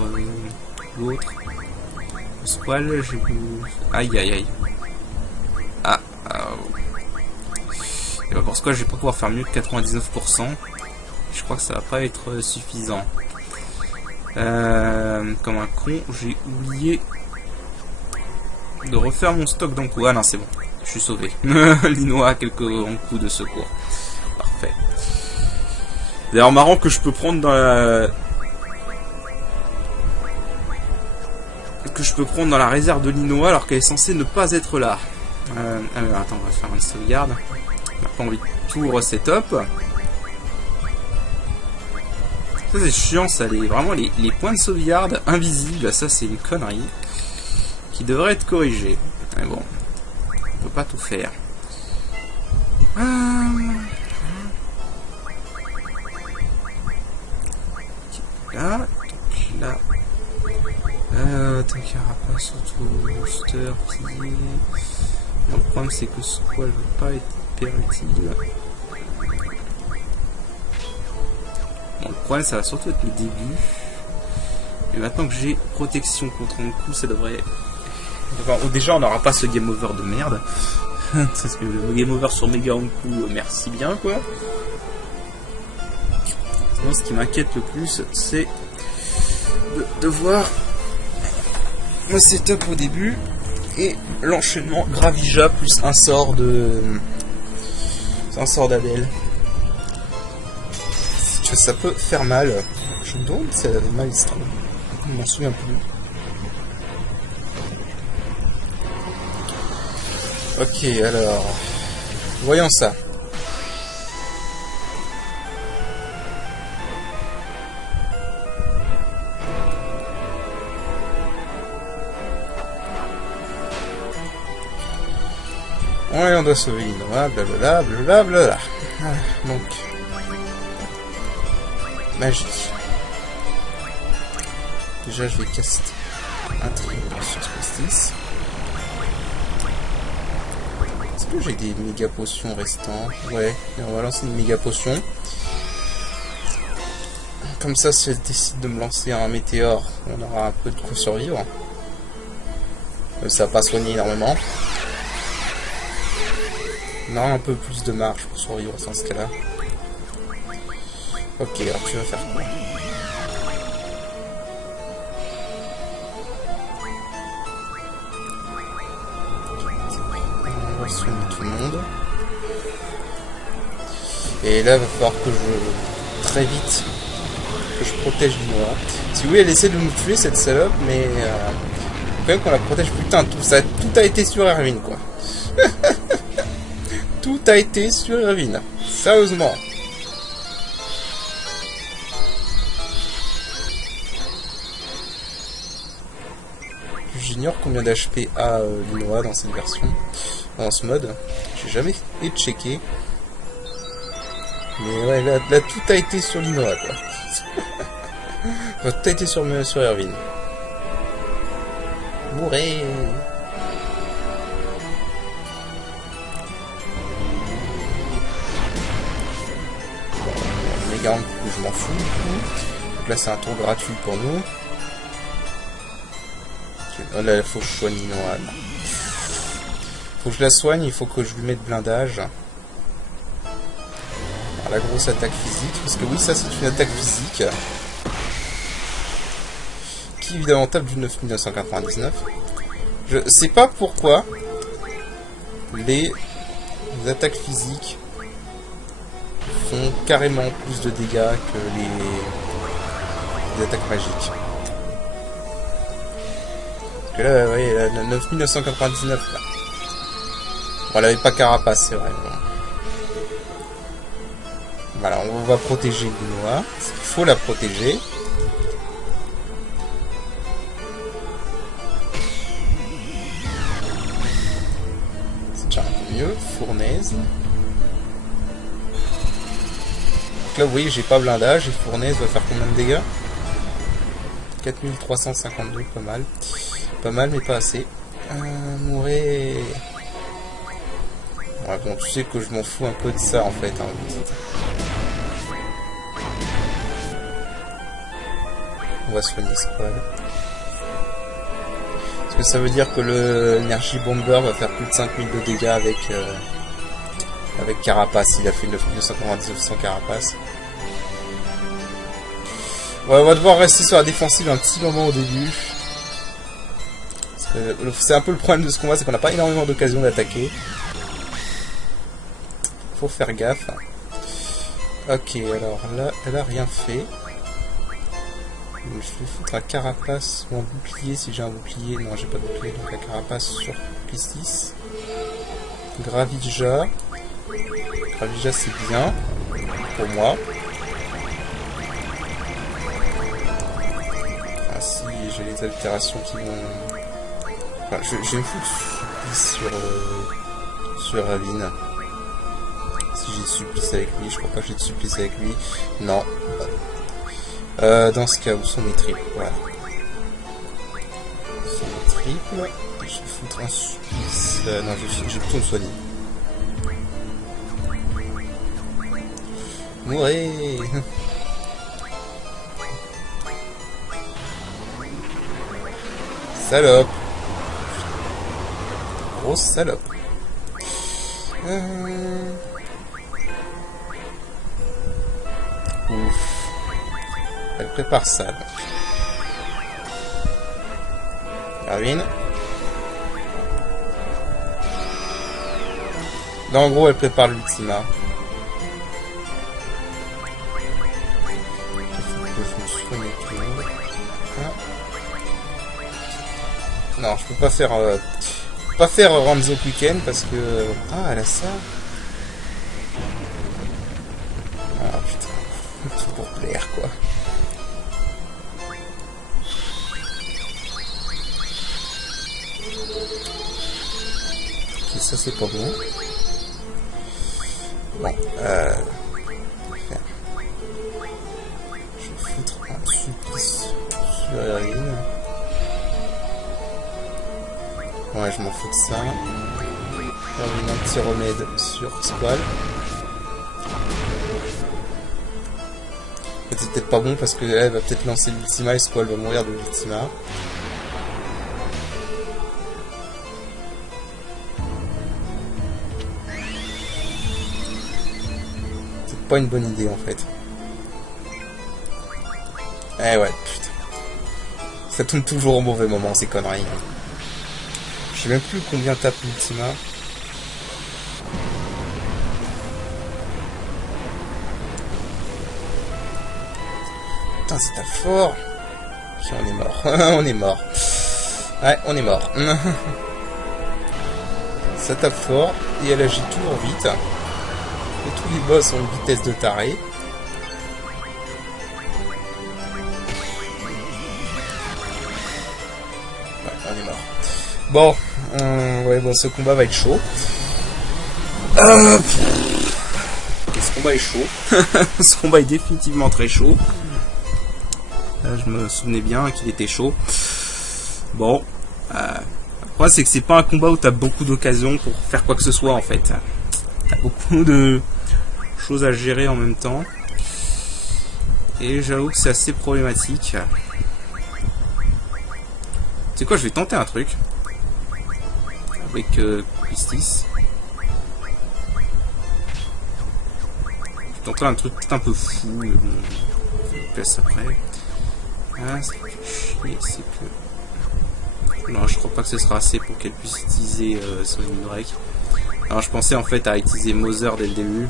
l'autre. Squall, j'ai... Aïe, aïe, aïe. Ah, et bah pour squad, je vais pas pouvoir faire mieux que 99%. Je crois que ça va pas être suffisant. Comme un con, j'ai oublié de refaire mon stock d'un coup. Ah non, c'est bon, je suis sauvé. Linois a quelques coups de secours. Parfait. D'ailleurs, marrant que je peux prendre dans la... réserve de Linois alors qu'elle est censée ne pas être là. Alors, attends, on va faire une sauvegarde. On n'a pas envie de tout reset-up. Ça c'est chiant, ça, vraiment les points de sauvegarde invisibles, ça c'est une connerie qui devrait être corrigée. Mais bon, on peut pas tout faire. Là, là. T'as carapace, surtout booster, pilier. Le problème c'est que ce quoi ne veut pas être hyper utile. Bon, le problème ça va surtout être le début. Et maintenant que j'ai protection contre un coup, ça devrait... Enfin, déjà on n'aura pas ce game over de merde. Parce que le game over sur méga coup, merci bien quoi. Sinon, ce qui m'inquiète le plus, c'est de voir mon setup au début et l'enchaînement Gravija plus un sort d'Adèle. Ça peut faire mal. Je me demande si ça avait mal, je m'en souviens plus. Ok, alors voyons ça. Ouais, on doit sauver Linois, blablabla, blablabla. Donc, magie. Déjà, je vais caster un trio sur Space. Est-ce que j'ai des méga potions restants? Ouais, on va lancer une méga potion. Comme ça, si elle décide de me lancer un météore, on aura un peu de quoi survivre. Ça va pas soigner énormément. On aura un peu plus de marge pour survivre dans ce cas-là. Ok, alors tu vas faire quoi? On va soigner tout le monde. Et là, il va falloir que très vite, que je protège Linois. Si oui, elle essaie de nous tuer, cette salope, mais quand même qu'on la protège. Putain, tout a été sur Erwin, quoi. Tout a été sur Erwin. Sérieusement. J'ignore combien d'HP a Linois dans cette version, dans ce mode. J'ai jamais checké. Mais ouais, là tout a été sur Linois, quoi. Enfin, tout a été sur Erwin. Bourré. Les gars, je m'en fous. Donc là, c'est un tour gratuit pour nous. Oh là, il faut que je soigne Linois. Faut que je la soigne, il faut que je lui mette blindage. Alors, la grosse attaque physique, parce que oui, ça c'est une attaque physique. Qui évidemment tape du 9999. Je sais pas pourquoi les attaques physiques font carrément plus de dégâts que les attaques magiques. Parce que là, vous voyez, la 9999 là. Bon, elle avait pas carapace, c'est vrai. Bon. Voilà, on va protéger Linois. Il faut la protéger. C'est déjà un peu mieux. Fournaise. Donc là, vous voyez, j'ai pas blindage. Et Fournaise va faire combien de dégâts? 4352, pas mal. Pas mal, mais pas assez. Mourir. Ouais, bon, tu sais que je m'en fous un peu de ça, en fait. Hein. On va soigner Squad. Parce que ça veut dire que le Energy Bomber va faire plus de 5000 de dégâts avec Avec Carapace, il a fait 999 sans Carapace. Ouais, on va devoir rester sur la défensive un petit moment au début. C'est un peu le problème de ce combat, c'est qu'on n'a pas énormément d'occasions d'attaquer. Faut faire gaffe. Ok, alors là, elle a rien fait. Je vais foutre un Carapace ou un bouclier si j'ai un bouclier. Non, j'ai pas de bouclier, donc un Carapace sur Pistis. Gravija. Gravija, c'est bien pour moi. Ah si, j'ai les altérations qui vont... Enfin, je vais me foutre sur Ravine. Si j'ai de supplice avec lui, je crois pas que j'ai de supplice avec lui. Non. Dans ce cas, où sont mes triples? Voilà. Où sont mes triples? Je vais foutre un supplice. Non, j'ai plutôt me soigner. Mourez! Salope! Grosse salope! Ouf. Elle prépare ça. Arvin. Là, en gros, elle prépare l'ultima. Non, je peux pas faire Ranzo Quicken parce que... Ah, elle a ça. Ah putain, tout pour plaire quoi. Ok, ça c'est pas bon. Bon, je vais foutre un supplice sur Erin. Ouais, je m'en fous de ça. Un petit remède sur Squall. C'est peut-être pas bon parce qu'elle va peut-être lancer l'ultima et Squall va mourir de l'ultima. C'est pas une bonne idée en fait. Eh ouais, putain. Ça tombe toujours au mauvais moment ces conneries. Je sais même plus combien tape l'ultima. Putain, c'est tape fort. Puis on est mort. On est mort. Ouais, on est mort. Ça tape fort et elle agit toujours vite. Et tous les boss ont une vitesse de taré. Ouais, on est mort. Bon, ouais, bon, ce combat va être chaud. Ce combat est chaud. Ce combat est définitivement très chaud. Là, je me souvenais bien qu'il était chaud. Bon, le problème c'est que c'est pas un combat où t'as beaucoup d'occasions pour faire quoi que ce soit en fait. T'as beaucoup de choses à gérer en même temps. Et j'avoue que c'est assez problématique. Tu sais quoi, je vais tenter un truc. Avec Pistis. Je vais tenter un truc peut-être un peu fou, mais bon, je le place après. Ah, c'est que... Non, je crois pas que ce sera assez pour qu'elle puisse utiliser son limit break. Alors je pensais en fait à utiliser Mother dès le début.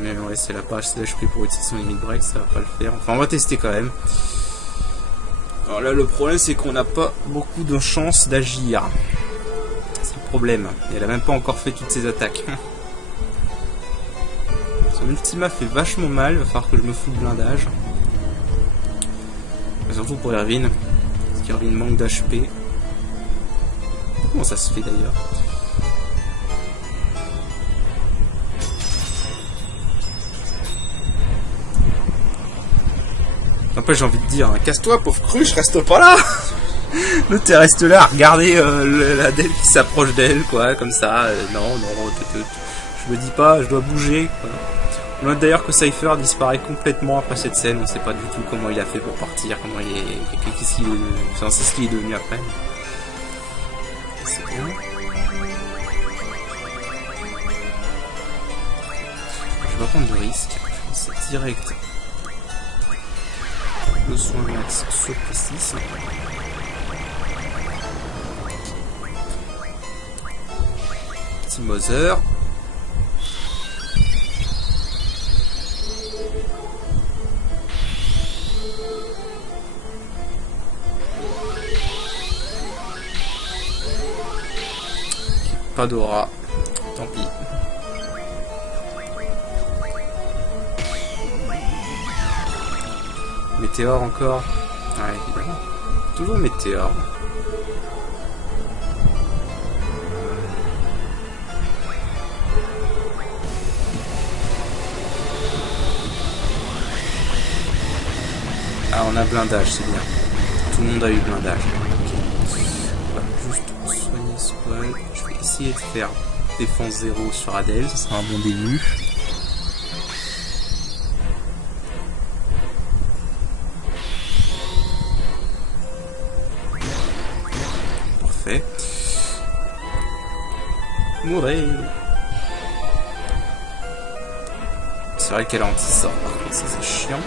Mais ouais, c'est la page HP pour utiliser son limit break, ça va pas le faire. Enfin, on va tester quand même. Alors là, le problème c'est qu'on n'a pas beaucoup de chance d'agir. C'est le problème. Et elle a même pas encore fait toutes ses attaques. Son ultima fait vachement mal, il va falloir que je me foute de blindage. Mais surtout pour Irvine, parce qu'Irvine manque d'HP. Comment ça se fait d'ailleurs? Après j'ai envie de dire, hein, casse-toi pauvre cruche, reste pas là. L'autre elle reste là à regarder la Dell qui s'approche d'elle, quoi, comme ça. Non, je me dis pas, je dois bouger, quoi. On note d'ailleurs que Cypher disparaît complètement après cette scène, on sait pas du tout comment il a fait pour partir, comment il est... Qu'est-ce qu'il est... Enfin, c'est ce qu'il est devenu après. C'est bien. vais pas prendre de risque. Je vais direct le soin max sur P6. Petit Mother. Pas d'aura. Tant pis. Météore encore. Ouais, évidemment. Toujours météore. Ah, on a blindage, c'est bien. Tout le monde a eu blindage. Okay. On va juste soigner Squall. Je vais essayer de faire défense 0 sur Adèle. Ce sera un bon début. Parfait. Mourir. C'est vrai qu'elle a anti-sort, par contre, ça c'est chiant.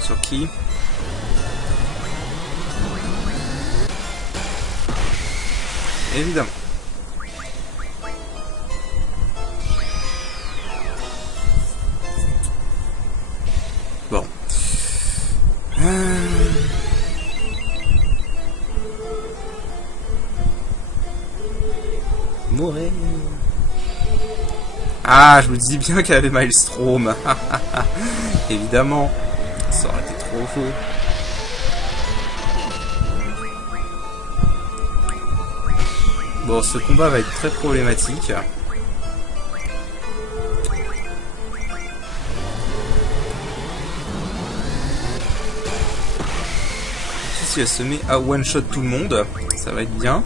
Sur qui? Évidemment. Bon. Mourir. Ah, je vous dis bien qu'elle avait Maelstrom. Évidemment. Ça aurait été trop faux. Bon, ce combat va être très problématique. Si elle se met à one-shot tout le monde, ça va être bien.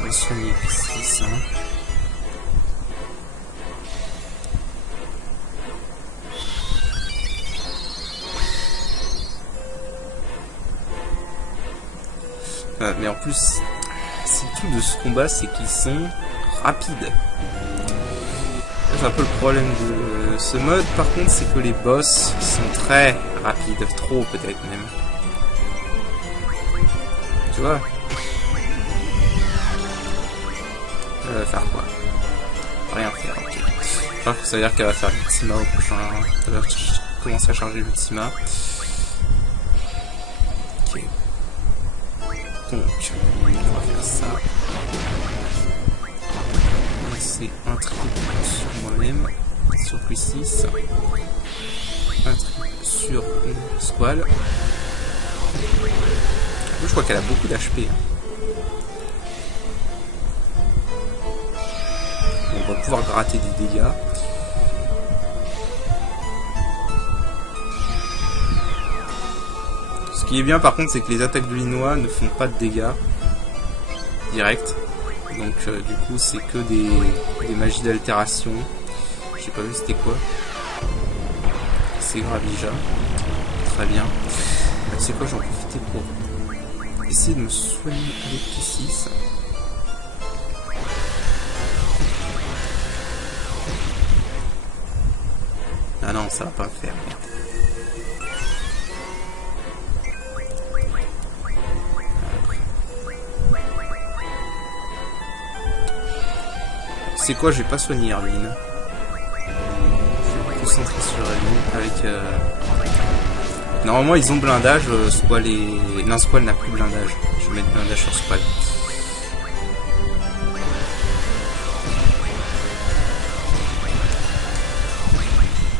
On va soigner ici, ça. Mais en plus, c'est tout de ce combat, c'est qu'ils sont rapides. C'est un peu le problème de ce mode, par contre, c'est que les boss sont très rapides, trop peut-être même. Tu vois? Elle va faire quoi? Rien faire, ok. Alors que ça veut dire qu'elle va faire l'ultima au prochain. Elle va commencer à charger l'ultima. Ok. Donc, on va faire ça. C'est un triple sur moi-même, sur Q6. Un triple sur Squall. Je crois qu'elle a beaucoup d'HP. On va pouvoir gratter des dégâts. Ce qui est bien par contre, c'est que les attaques de Linois ne font pas de dégâts direct. Donc du coup c'est que des magies d'altération. J'ai pas vu c'était quoi. C'est Gravija. Très bien. Tu sais quoi, j'en profitais pour essayer de me soigner avec P6. Ah non, ça va pas le faire. Merde. C'est quoi, je vais pas soigner Erwin. Je vais me concentrer sur Erwin avec... Normalement ils ont blindage, Squall et... Non, Squall n'a plus blindage. Je vais mettre blindage sur Squall.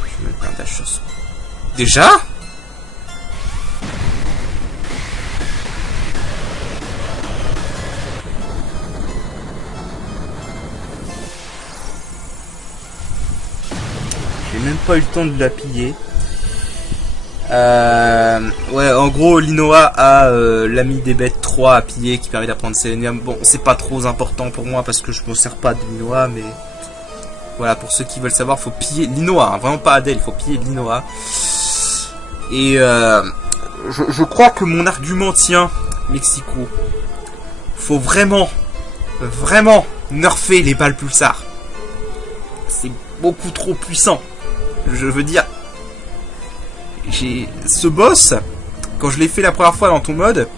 Je vais mettre blindage sur Squall. Déjà ? J'ai même pas eu le temps de la piller. Ouais, en gros, Linoa a l'ami des bêtes 3 à piller qui permet d'apprendre Selenium. Bon, c'est pas trop important pour moi parce que je me sers pas de Linoa, mais Voilà, pour ceux qui veulent savoir, faut piller l'Inoa, hein, vraiment pas Adèle, il faut piller l'Inoa. Et je crois que mon argument tient, Mexico. Faut vraiment nerfer les balles pulsar. C'est beaucoup trop puissant. Je veux dire, ce boss, quand je l'ai fait la première fois dans ton mode,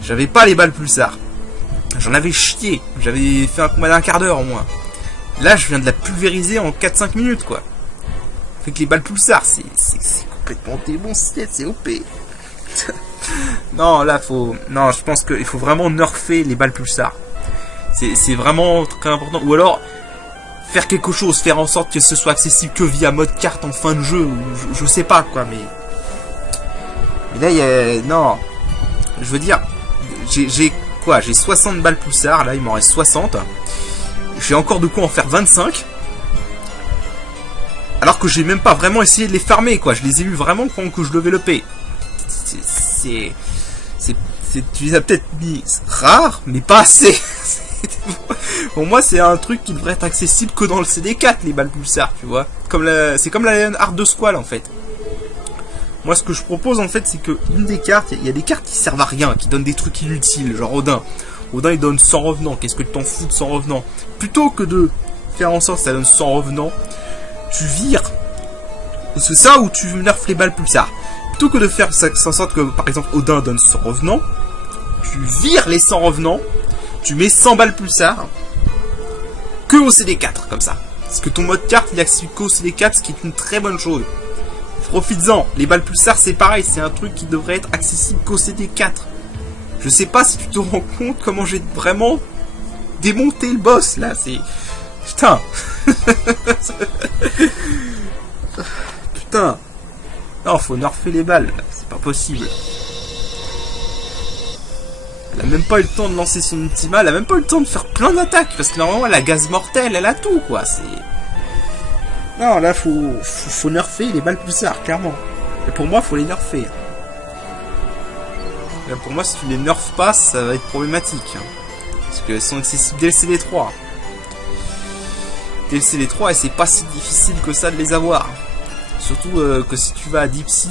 j'avais pas les balles pulsar. J'en avais chié. J'avais fait un combat d'un quart d'heure au moins. Là, je viens de la pulvériser en 4-5 minutes, quoi. Fait que les balles pulsar, c'est complètement démentiel, c'est OP. Non, là, non, je pense qu'il faut vraiment nerfer les balles pulsar. C'est vraiment très important. Ou alors, faire quelque chose, faire en sorte que ce soit accessible que via mode carte en fin de jeu. Ou je sais pas, quoi, mais là, il y a... Non. Je veux dire, j'ai 60 balles pulsar, là, il m'en reste 60. J'ai encore de quoi en faire 25. Alors que j'ai même pas vraiment essayé de les farmer, quoi. Je les ai eu vraiment pendant que je levais le P. Tu les as peut-être mis rares, mais pas assez. Pour moi, c'est un truc qui devrait être accessible que dans le CD4, les balles pulsar, tu vois. C'est comme la Lionheart de Squall, en fait. Moi, ce que je propose, en fait, c'est que une des cartes, il y a des cartes qui servent à rien, qui donnent des trucs inutiles, genre Odin. Odin, il donne 100 revenants. Qu'est-ce que tu t'en fous de 100 revenants? Plutôt que de faire en sorte que ça donne 100 revenants, tu vires. C'est ça où tu nerfes les balles pulsar. Plutôt que de faire en sorte que, par exemple, Odin donne 100 revenants, tu vires les 100 revenants, tu mets 100 balles pulsar, que au CD4, comme ça. Parce que ton mode carte, il est accessible qu'au CD4, ce qui est une très bonne chose. Profites-en. Les balles pulsar, c'est pareil, c'est un truc qui devrait être accessible qu'au CD4. Je sais pas si tu te rends compte comment j'ai vraiment démonté le boss, là, c'est... Putain. Putain. Non, faut nerfer les balles, c'est pas possible. Elle a même pas eu le temps de lancer son ultima, elle a même pas eu le temps de faire plein d'attaques, parce que normalement elle a gaz mortel, elle a tout, quoi, c'est... Non, là, faut nerfer les balles pulsar, clairement. Et pour moi, faut les nerfer. Là, pour moi, si tu les nerfes pas, ça va être problématique. Hein. Parce qu'elles sont accessibles dès le CD3. Dès le CD3, et c'est pas si difficile que ça de les avoir. Surtout que si tu vas à Deep Sea,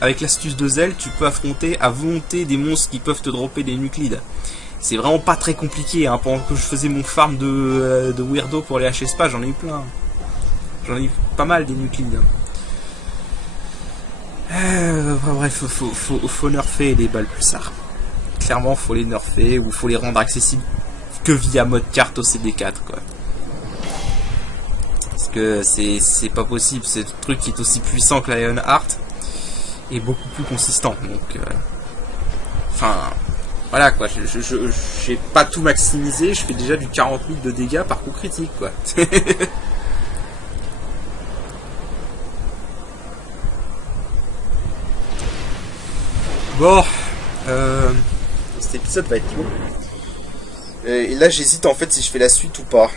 avec l'astuce de Zell, tu peux affronter à volonté des monstres qui peuvent te dropper des nuclides. C'est vraiment pas très compliqué, hein. Pendant que je faisais mon farm de weirdo pour les HS pas, j'en ai eu plein. J'en ai eu pas mal des nuclides. Bref, faut nerfer les balles pulsar. Clairement, faut les nerfer ou faut les rendre accessibles que via mode carte au CD4, quoi. Parce que c'est pas possible, c'est un truc qui est aussi puissant que la Lionheart et beaucoup plus consistant. Donc, enfin, voilà quoi. J'ai pas tout maximisé, je fais déjà du 40 000 de dégâts par coup critique, quoi. Bon, cet épisode va être long. Et là, j'hésite en fait si je fais la suite ou pas.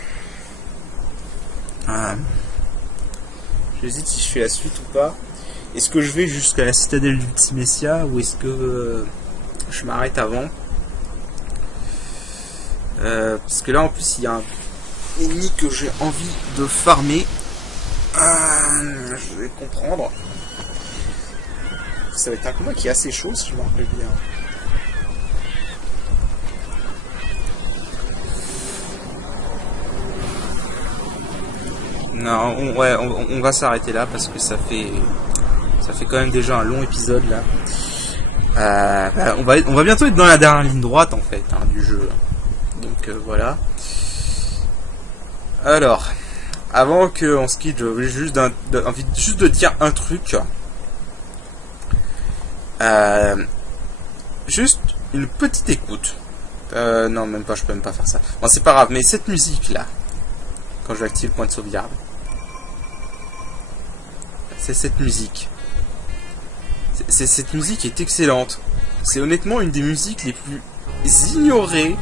J'hésite si je fais la suite ou pas. Est-ce que je vais jusqu'à la citadelle d'Ultimessia ou est-ce que je m'arrête avant? Parce que là, en plus, il y a un ennemi que j'ai envie de farmer. Je vais comprendre. Ça va être un combat qui est assez chaud si je me rappelle bien. Non, on va s'arrêter là parce que ça fait quand même déjà un long épisode là. On va bientôt être dans la dernière ligne droite en fait hein, du jeu. Donc voilà. Alors, avant qu'on se quitte, j'ai juste envie juste de dire un truc. Juste une petite écoute. Non, même pas, je peux même pas faire ça. Bon, c'est pas grave, mais cette musique là, quand je vais activer le point de sauvegarde, c'est cette musique. Cette musique est excellente. C'est honnêtement une des musiques les plus ignorées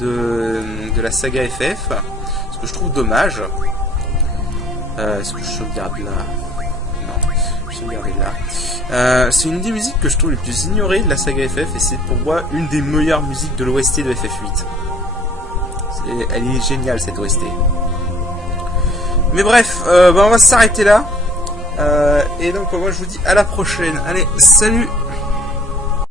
de la saga FF. Ce que je trouve dommage. Est-ce que je sauvegarde là? Non, je sauvegarde là. C'est une des musiques que je trouve les plus ignorées de la saga FF et c'est pour moi une des meilleures musiques de l'OST de FF8. Et elle est géniale cette OST. Mais bref, on va s'arrêter là. Et donc moi je vous dis à la prochaine. Allez, salut!